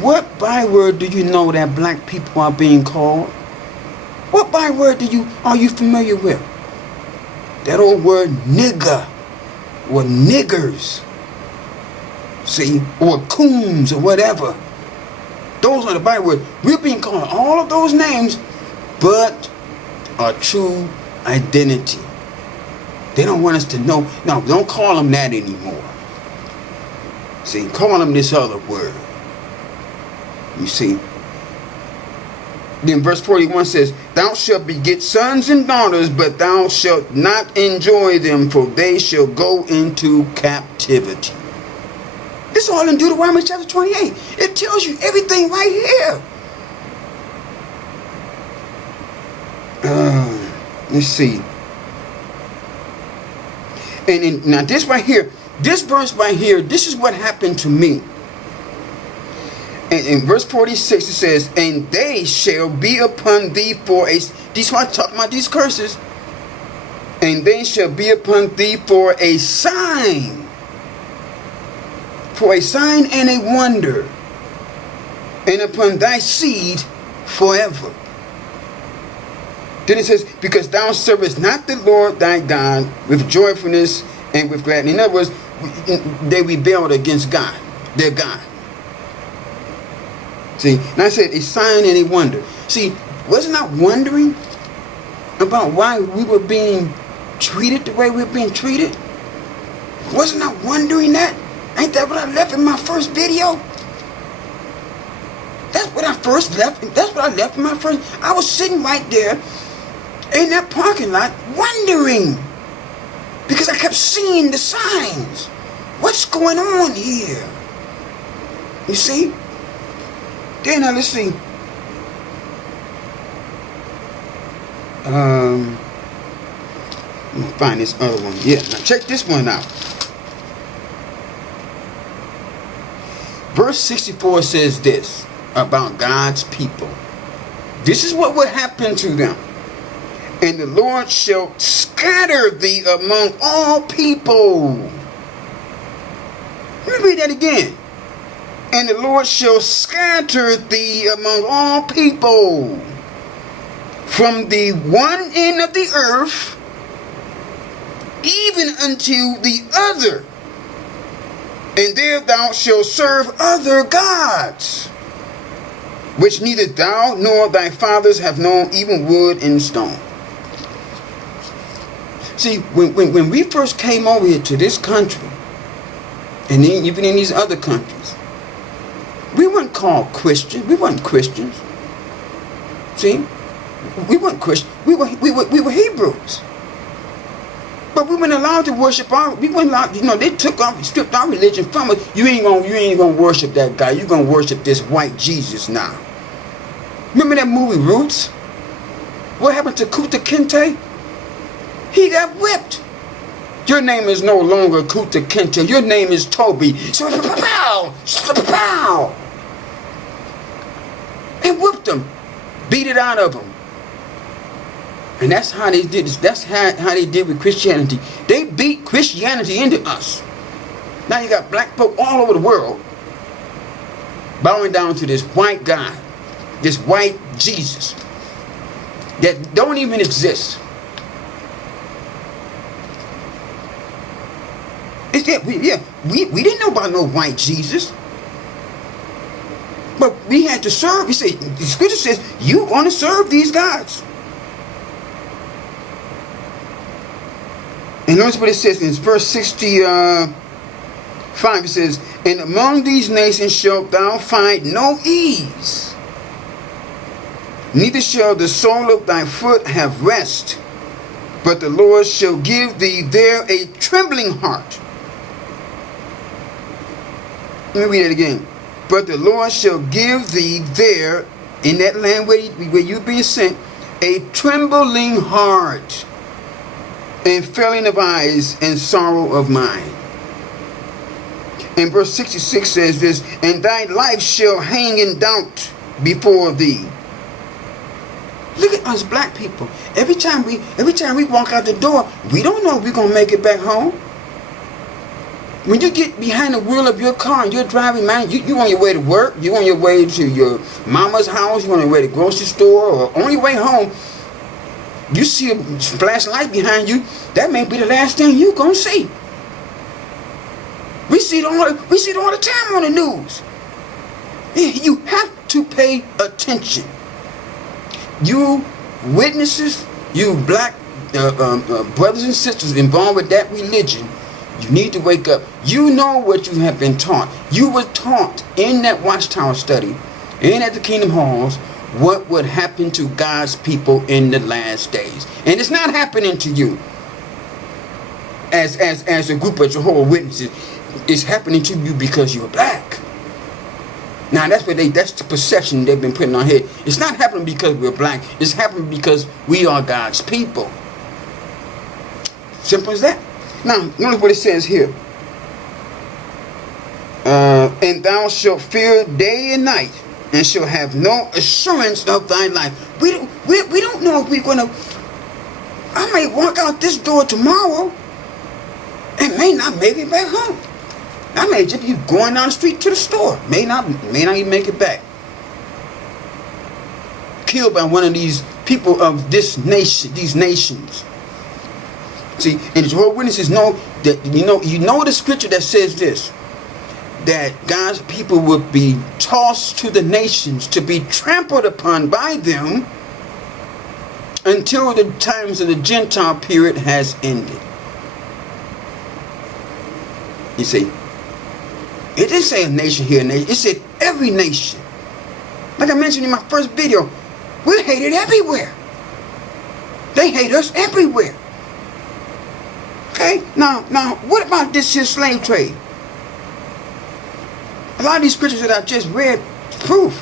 What byword do you know that black people are being called? What byword are you familiar with? That old word nigger, or niggers, see, or coons, or whatever. Those are the bywords. We're being called all of those names, but our true identity. They don't want us to know. No, don't call them that anymore. See, call them this other word. You see. Then verse 41 says, thou shalt beget sons and daughters, but thou shalt not enjoy them, for they shall go into captivity. It's all in Deuteronomy chapter 28. It tells you everything right here. Let's see. And now this right here, this verse right here, this is what happened to me. And in verse 46 it says, and they shall be upon thee for a, this one talking about these curses. And they shall be upon thee for a sign. For a sign and a wonder, and upon thy seed forever. Then it says, because thou servest not the Lord thy God with joyfulness and with gladness. In other words, they rebelled against God, their God. See, and I said a sign and a wonder. See, wasn't I wondering about why we were being treated the way we were being treated? Wasn't I wondering that? Ain't that what I left in my first video? That's what I first left. That's what I left in my first. I was sitting right there in that parking lot wondering. Because I kept seeing the signs. What's going on here? You see? Then now let's see. Let me find this other one. Yeah, now check this one out. Verse 64 says this about God's people. This is what would happen to them. And the Lord shall scatter thee among all people. Let me read that again. And the Lord shall scatter thee among all people, from the one end of the earth, even unto the other. And there thou shalt serve other gods, which neither thou nor thy fathers have known, even wood and stone. See, when we first came over here to this country, and even in these other countries, we weren't called Christians. We weren't Christians. See, we weren't Christians. We were Hebrews. But But we weren't allowed to worship we weren't allowed, they stripped our religion from us. You ain't gonna worship that guy. You're gonna worship this white Jesus now. Remember that movie Roots? What happened to Kuta Kinte? He got whipped. Your name is no longer Kuta Kinte. Your name is Toby. And whipped him. Beat it out of him. And that's how they did this. That's how they did with Christianity. They beat Christianity into us. Now you got black folk all over the world bowing down to this white guy, this white Jesus that don't even exist. We didn't know about no white Jesus. But we had to serve. He said, the scripture says, you're going to serve these gods. And notice what it says in verse 65. It says, and among these nations shalt thou find no ease, neither shall the sole of thy foot have rest, but the Lord shall give thee there a trembling heart. Let me read it again. But the Lord shall give thee there, in that land where you be sent, a trembling heart, and failing of eyes, and sorrow of mind. And verse 66 says this, and thy life shall hang in doubt before thee. Look at us black people. Every time we walk out the door, we don't know if we're gonna make it back home. When you get behind the wheel of your car and you're driving, man, you on your way to work, you on your way to your mama's house, you on your way to the grocery store, or on your way home, you see a flashing light behind you, that may be the last thing you gonna see. We see it all the time on the news. You have to pay attention. You witnesses, you black brothers and sisters involved with that religion, you need to wake up. You know what you have been taught. You were taught in that Watchtower study and at the Kingdom Halls what would happen to God's people in the last days. And it's not happening to you as a group of Jehovah's Witnesses. It's happening to you because you're black. Now that's the perception they've been putting on here. It's not happening because we're black. It's happening because we are God's people. Simple as that. Now, notice what it says here. And thou shalt fear day and night, and shall have no assurance of thy life. We don't know if we're going to... I may walk out this door tomorrow and may not make it back home. I may just be going down the street to the store. May not even make it back. Killed by one of these people of this nation, these nations. See, and the Jehovah's Witnesses know that you know the scripture that says this, that God's people will be tossed to the nations to be trampled upon by them until the times of the Gentile period has ended. You see, it didn't say a nation here, it said every nation. Like I mentioned in my first video, we're hated everywhere. They hate us everywhere. Okay, now, what about this here slave trade? A lot of these scriptures that I just read proof.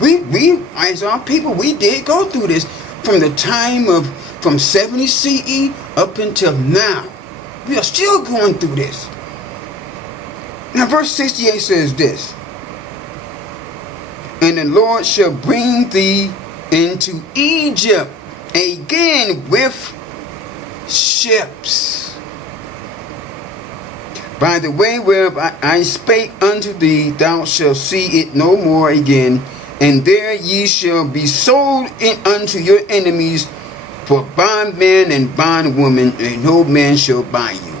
We as our people, we did go through this from 70 CE up until now. We are still going through this. Now verse 68 says this, and the Lord shall bring thee into Egypt again with ships, by the way whereof I spake unto thee, thou shalt see it no more again, and there ye shall be sold unto your enemies for bondmen and bondwomen, and no man shall buy you.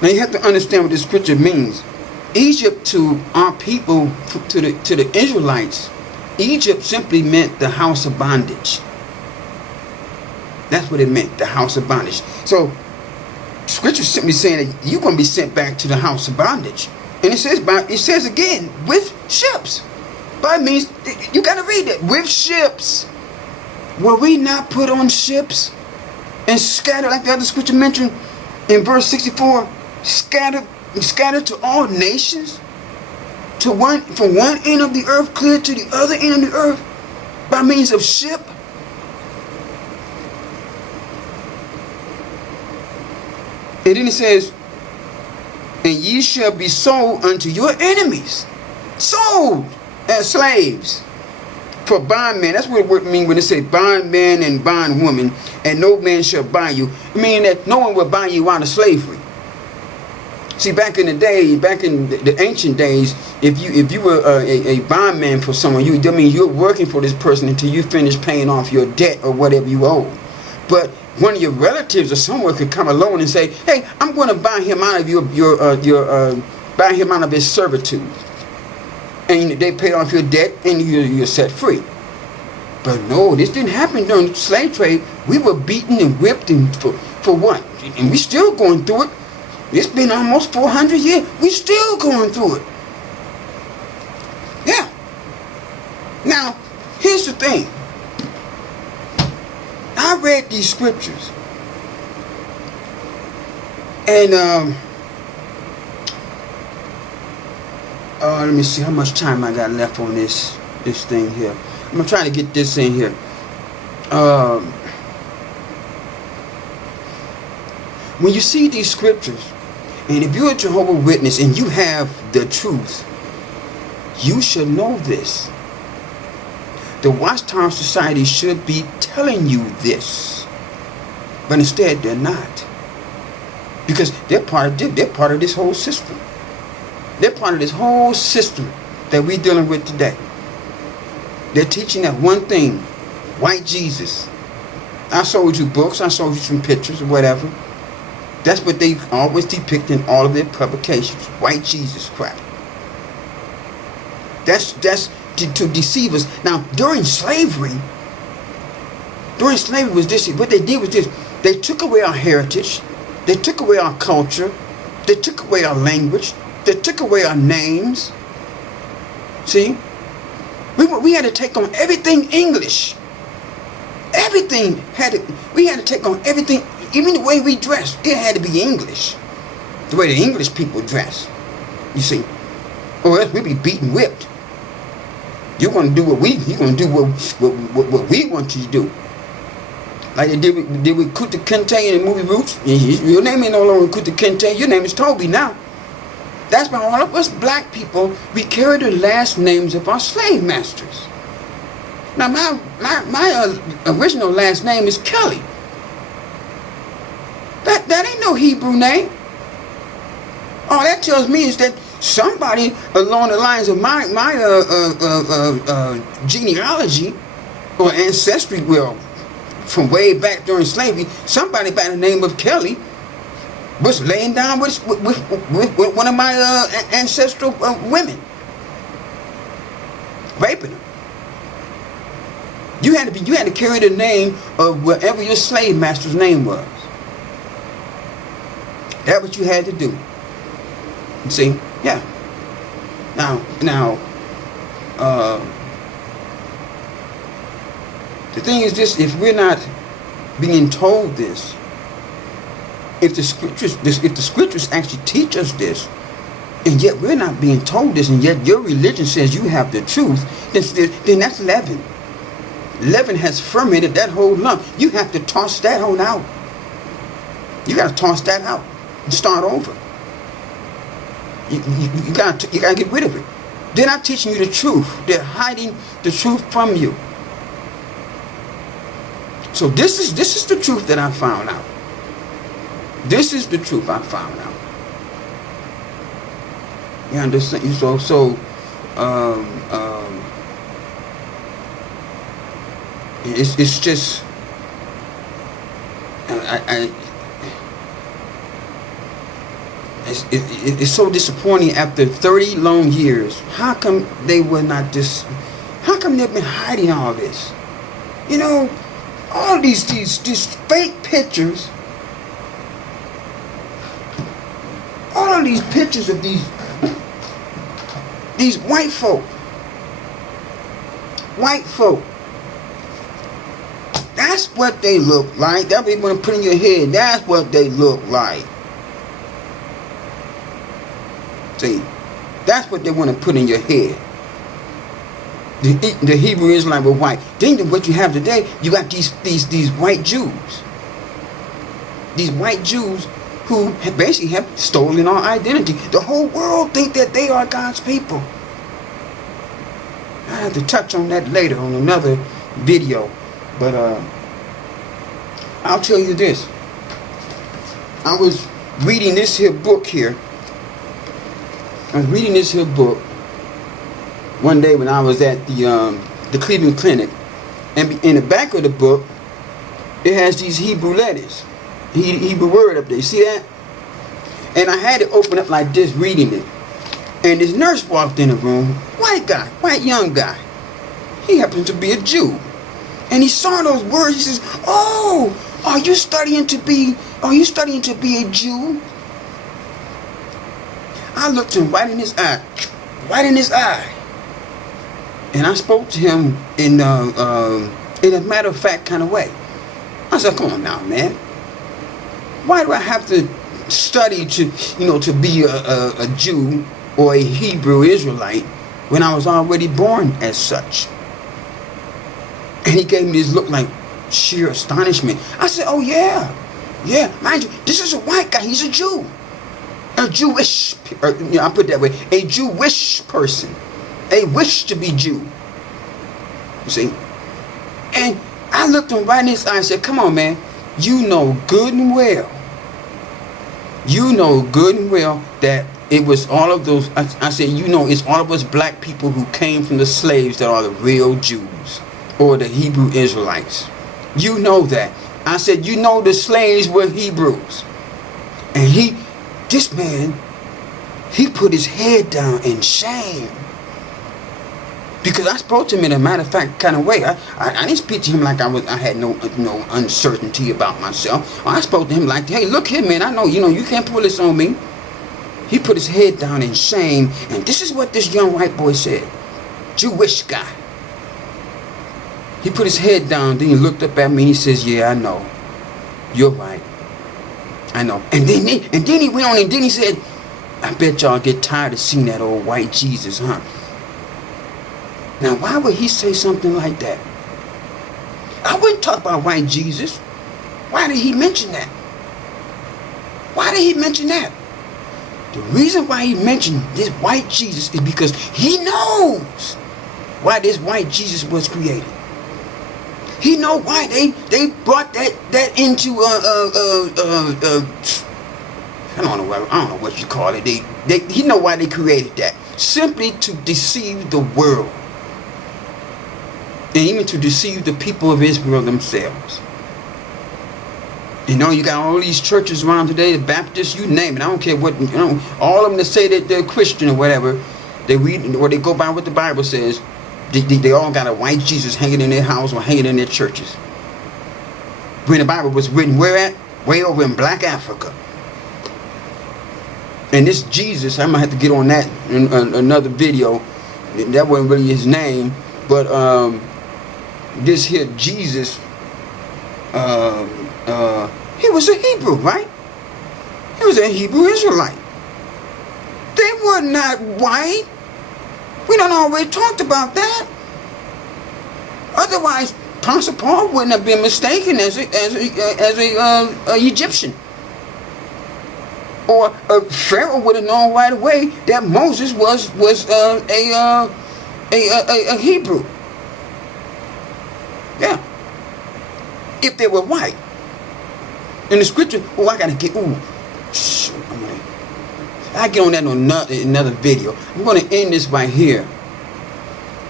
Now you have to understand what this scripture means. Egypt to our people, to the Israelites, Egypt simply meant the house of bondage. That's what it meant, the house of bondage. So scripture simply saying that you're going to be sent back to the house of bondage. And it says again, with ships. But it means, you got to read it, with ships. Were we not put on ships and scattered, like the other scripture mentioned in verse 64, scattered to all nations, from one end of the earth clear to the other end of the earth by means of ship. And then it says, and ye shall be sold unto your enemies. Sold as slaves for bondmen. That's what it means when it says bondman and bondwoman, and no man shall buy you. Meaning that no one will buy you out of slavery. See, back in the day, back in the ancient days, if you were a bondman for someone, you're working for this person until you finish paying off your debt or whatever you owe. But one of your relatives or someone could come along and say, "Hey, I'm going to buy him out of buy him out of his servitude," and they paid off your debt, and you're set free. But no, this didn't happen during the slave trade. We were beaten and whipped, and for what? And we still going through it. It's been almost 400 years. We still going through it. Yeah. Now, here's the thing. I read these scriptures, and let me see how much time I got left on this thing here. I'm gonna try to get this in here. When you see these scriptures, and if you're a Jehovah's Witness and you have the truth, you should know this. The Watchtower Society should be telling you this, but instead they're not, because they're part of this whole system. They're part of this whole system that we're dealing with today. They're teaching that one thing: white Jesus. I showed you books, I showed you some pictures or whatever. That's what they always depict in all of their publications: white Jesus crap. That's to deceive us. Now, during slavery was this. What they did was this: they took away our heritage, they took away our culture, they took away our language, they took away our names. See, we had to take on everything English. We had to take on everything, even the way we dressed. It had to be English, the way the English people dress. You see, or else we'd be beaten, whipped. You're going to do what we want you to do. Like they did with Kuta Kinte in the movie Roots. Your name ain't no longer Kuta Kinte. Your name is Toby now. That's why all of us black people, we carry the last names of our slave masters. Now my original last name is Kelly. That ain't no Hebrew name. All that tells me is that somebody along the lines of my genealogy or ancestry, well, from way back during slavery, somebody by the name of Kelly was laying down with one of my ancestral women, raping her. You had to carry the name of whatever your slave master's name was. That's what you had to do. You see? Yeah. Now, the thing is this: if we're not being told this, if the scriptures actually teach us this, and yet we're not being told this, and yet your religion says you have the truth, then that's leaven. Leaven has fermented that whole lump. You have to toss that whole out. You got to toss that out and start over. You gotta get rid of it. They're not teaching you the truth. They're hiding the truth from you. So this is the truth that I found out. This is the truth I found out. You understand? It's just It's so disappointing after 30 long years. How come they were not just? How come they've been hiding all this? You know, all these fake pictures. All of these pictures of these white folk. White folk. I That's what they look like. That's what you want to put in your head. That's what they look like. See, that's what they want to put in your head. The Hebrew Israelite were white. Then what you have today, you got these white Jews. These white Jews who basically have stolen our identity. The whole world think that they are God's people. I have to touch on that later on another video. But I'll tell you this. I was reading this here book here. I was reading this here book one day when I was at the Cleveland Clinic. And in the back of the book, it has these Hebrew letters. Hebrew word up there. You see that? And I had it open up like this reading it. And this nurse walked in the room. White guy. White young guy. He happens to be a Jew. And he saw those words. He says, "Oh, are you studying to be a Jew?" I looked him right in his eye. Right in his eye. And I spoke to him in a matter of fact kind of way. I said, "Come on now, man. Why do I have to study to be a Jew or a Hebrew Israelite when I was already born as such?" And he gave me this look like sheer astonishment. I said, "Oh yeah, mind you, this is a white guy. He's a Jew, a Jewish. I put it that way, a Jewish person, a wish to be Jew. You see?" And I looked him right in his eye and said, "Come on, man. You know good and well that it was all of those." I said, it's all of us black people who came from the slaves that are the real Jews or the Hebrew Israelites. You know that." I said, the slaves were Hebrews. And this man, he put his head down in shame. Because I spoke to him in a matter of fact kind of way. I didn't speak to him like I had no uncertainty about myself. I spoke to him like, "Hey, look here, man, I know, you can't pull this on me." He put his head down in shame, and this is what this young white boy said. Jewish guy. He put his head down, then he looked up at me and he says, "Yeah, I know. You're right. I know." And then he went on and then he said, "I bet y'all get tired of seeing that old white Jesus, huh?" Now, why would he say something like that? I wouldn't talk about white Jesus. Why did he mention that? Why did he mention that? The reason why he mentioned this white Jesus is because he knows why this white Jesus was created. He knows why they brought that into I don't know what you call it. He know why they created that. Simply to deceive the world. And even to deceive the people of Israel themselves. You got all these churches around today, the Baptists, you name it. I don't care what, all of them that say that they're Christian or whatever, they read or they go by what the Bible says. They all got a white Jesus hanging in their house or hanging in their churches. When the Bible was written, where at? Way over in Black Africa. And this Jesus, I might have to get on that in another video. That wasn't really his name, but this here Jesus, he was a Hebrew, right? He was a Hebrew Israelite. They were not white. We done already talked about that. Otherwise, Apostle Paul wouldn't have been mistaken as a Egyptian. Or Pharaoh would have known right away that Moses was a Hebrew. Yeah. If they were white. In the scripture, I gotta get, I get on that in another video. I'm going to end this right here.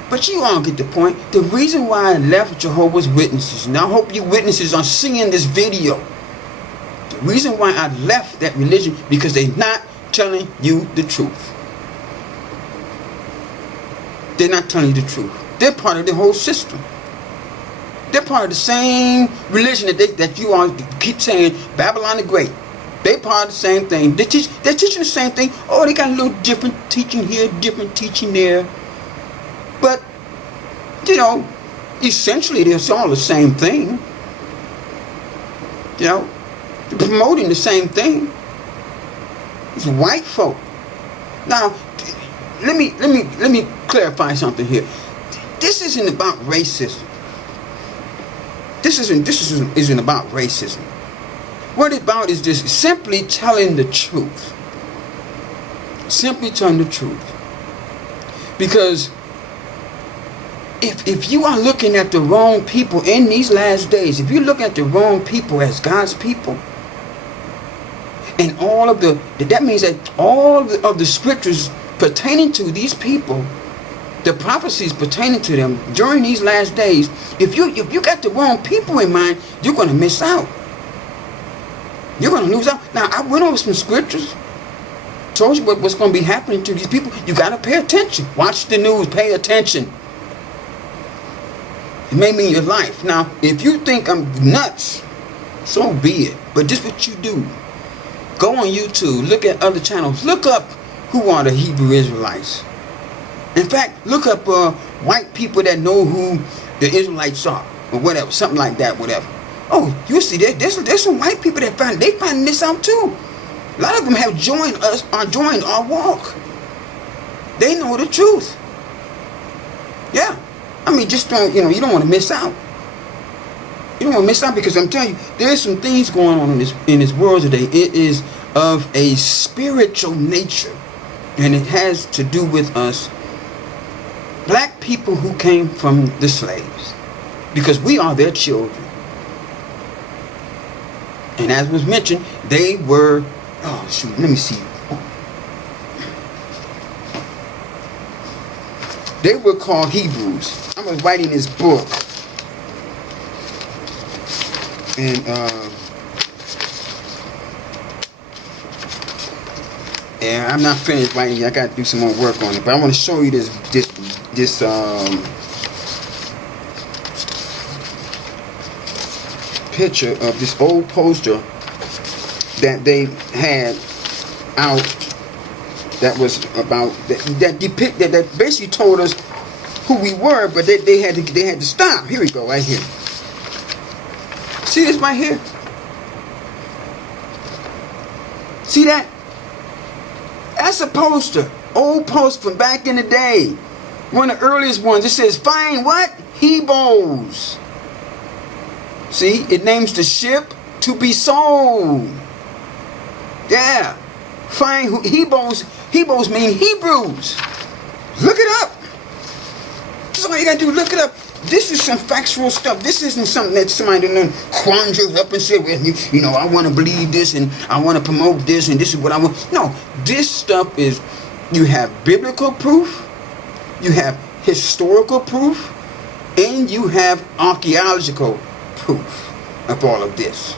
But you all get the point. The reason why I left Jehovah's Witnesses, and I hope you witnesses are seeing this video. The reason why I left that religion, because they're not telling you the truth. They're not telling you the truth. They're part of the whole system. They're part of the same religion that you all keep saying, Babylon the Great. They part of the same thing. They're teaching the same thing. Oh, they got a little different teaching here, different teaching there. But, essentially, it's all the same thing. You know, they're promoting the same thing. It's white folk. Now, let me clarify something here. This isn't about racism. This isn't about racism. What it's about is just simply telling the truth. Simply telling the truth. Because if you are looking at the wrong people in these last days, if you look at the wrong people as God's people, and all of that means that all of the scriptures pertaining to these people, the prophecies pertaining to them during these last days, if you got the wrong people in mind, you're going to miss out. You're going to lose out. Now, I went over some scriptures, told you what's going to be happening to these people. You got to pay attention. Watch the news. Pay attention. It may mean your life. Now, if you think I'm nuts, so be it. But this is what you do. Go on YouTube. Look at other channels. Look up who are the Hebrew Israelites. In fact, look up white people that know who the Israelites are, or whatever, something like that, whatever. Oh, you see, there's some white people that finding this out too. A lot of them have joined us, or joined our walk. They know the truth. Yeah, I mean, just don't, you don't want to miss out. You don't want to miss out, because I'm telling you, there's some things going on in this world today. It is of a spiritual nature, and it has to do with us black people who came from the slaves, because we are their children. And as was mentioned, they were, oh shoot, let me see. They were called Hebrews. I was writing this book, and I'm not finished writing. I got to do some more work on it, but I want to show you this picture of this old poster that they had out that was about that basically told us who we were, but they had to stop. Here we go, right here. See this right here? See that? That's a poster. Old poster from back in the day. One of the earliest ones. It says, find what? Hebrews. See? It names the ship to be sold. Yeah. Find Hebrews. Hebrews mean Hebrews. Look it up. That's all you gotta do. Look it up. This is some factual stuff. This isn't something that somebody done conjures up and said, well, I want to believe this and I want to promote this and this is what I want. No, this stuff is, you have biblical proof, you have historical proof, and you have archaeological proof of all of this.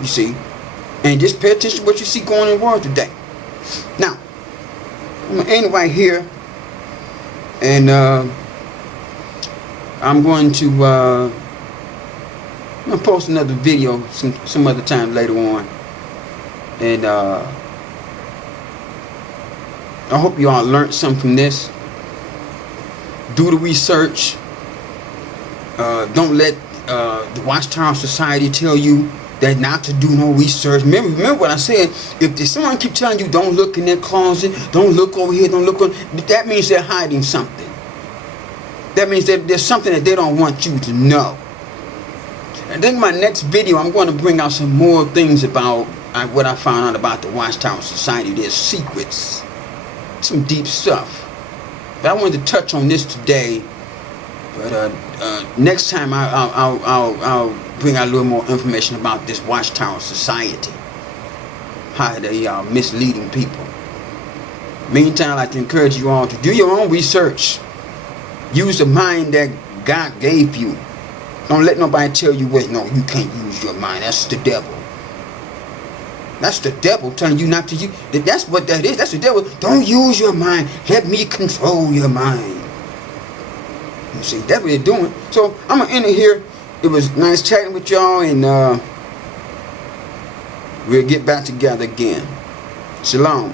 You see? And just pay attention to what you see going in the world today. Now, I'm going to end right here. And I'm going to post another video some other time later on. And I hope you all learned something from this. Do the research. Don't let the Watchtower Society tell you that not to do no research. Remember what I said. If someone keep telling you don't look in their closet, don't look over here, don't look on, that means they're hiding something. That means that there's something that they don't want you to know. And then in my next video, I'm going to bring out some more things about what I found out about the Watchtower Society. There's secrets, some deep stuff. But I wanted to touch on this today. But next time I'll bring out a little more information about this Watchtower Society, how they are misleading people. Meantime, I'd like to encourage you all to do your own research. Use the mind that God gave you. Don't let nobody tell you, well, no, you can't use your mind. That's the devil. That's the devil telling you not to use. That's what that is. That's the devil. Don't use your mind. Let me control your mind. You see, that's what they're doing. So I'm going to end it here. It was nice chatting with y'all, and we'll get back together again. Shalom.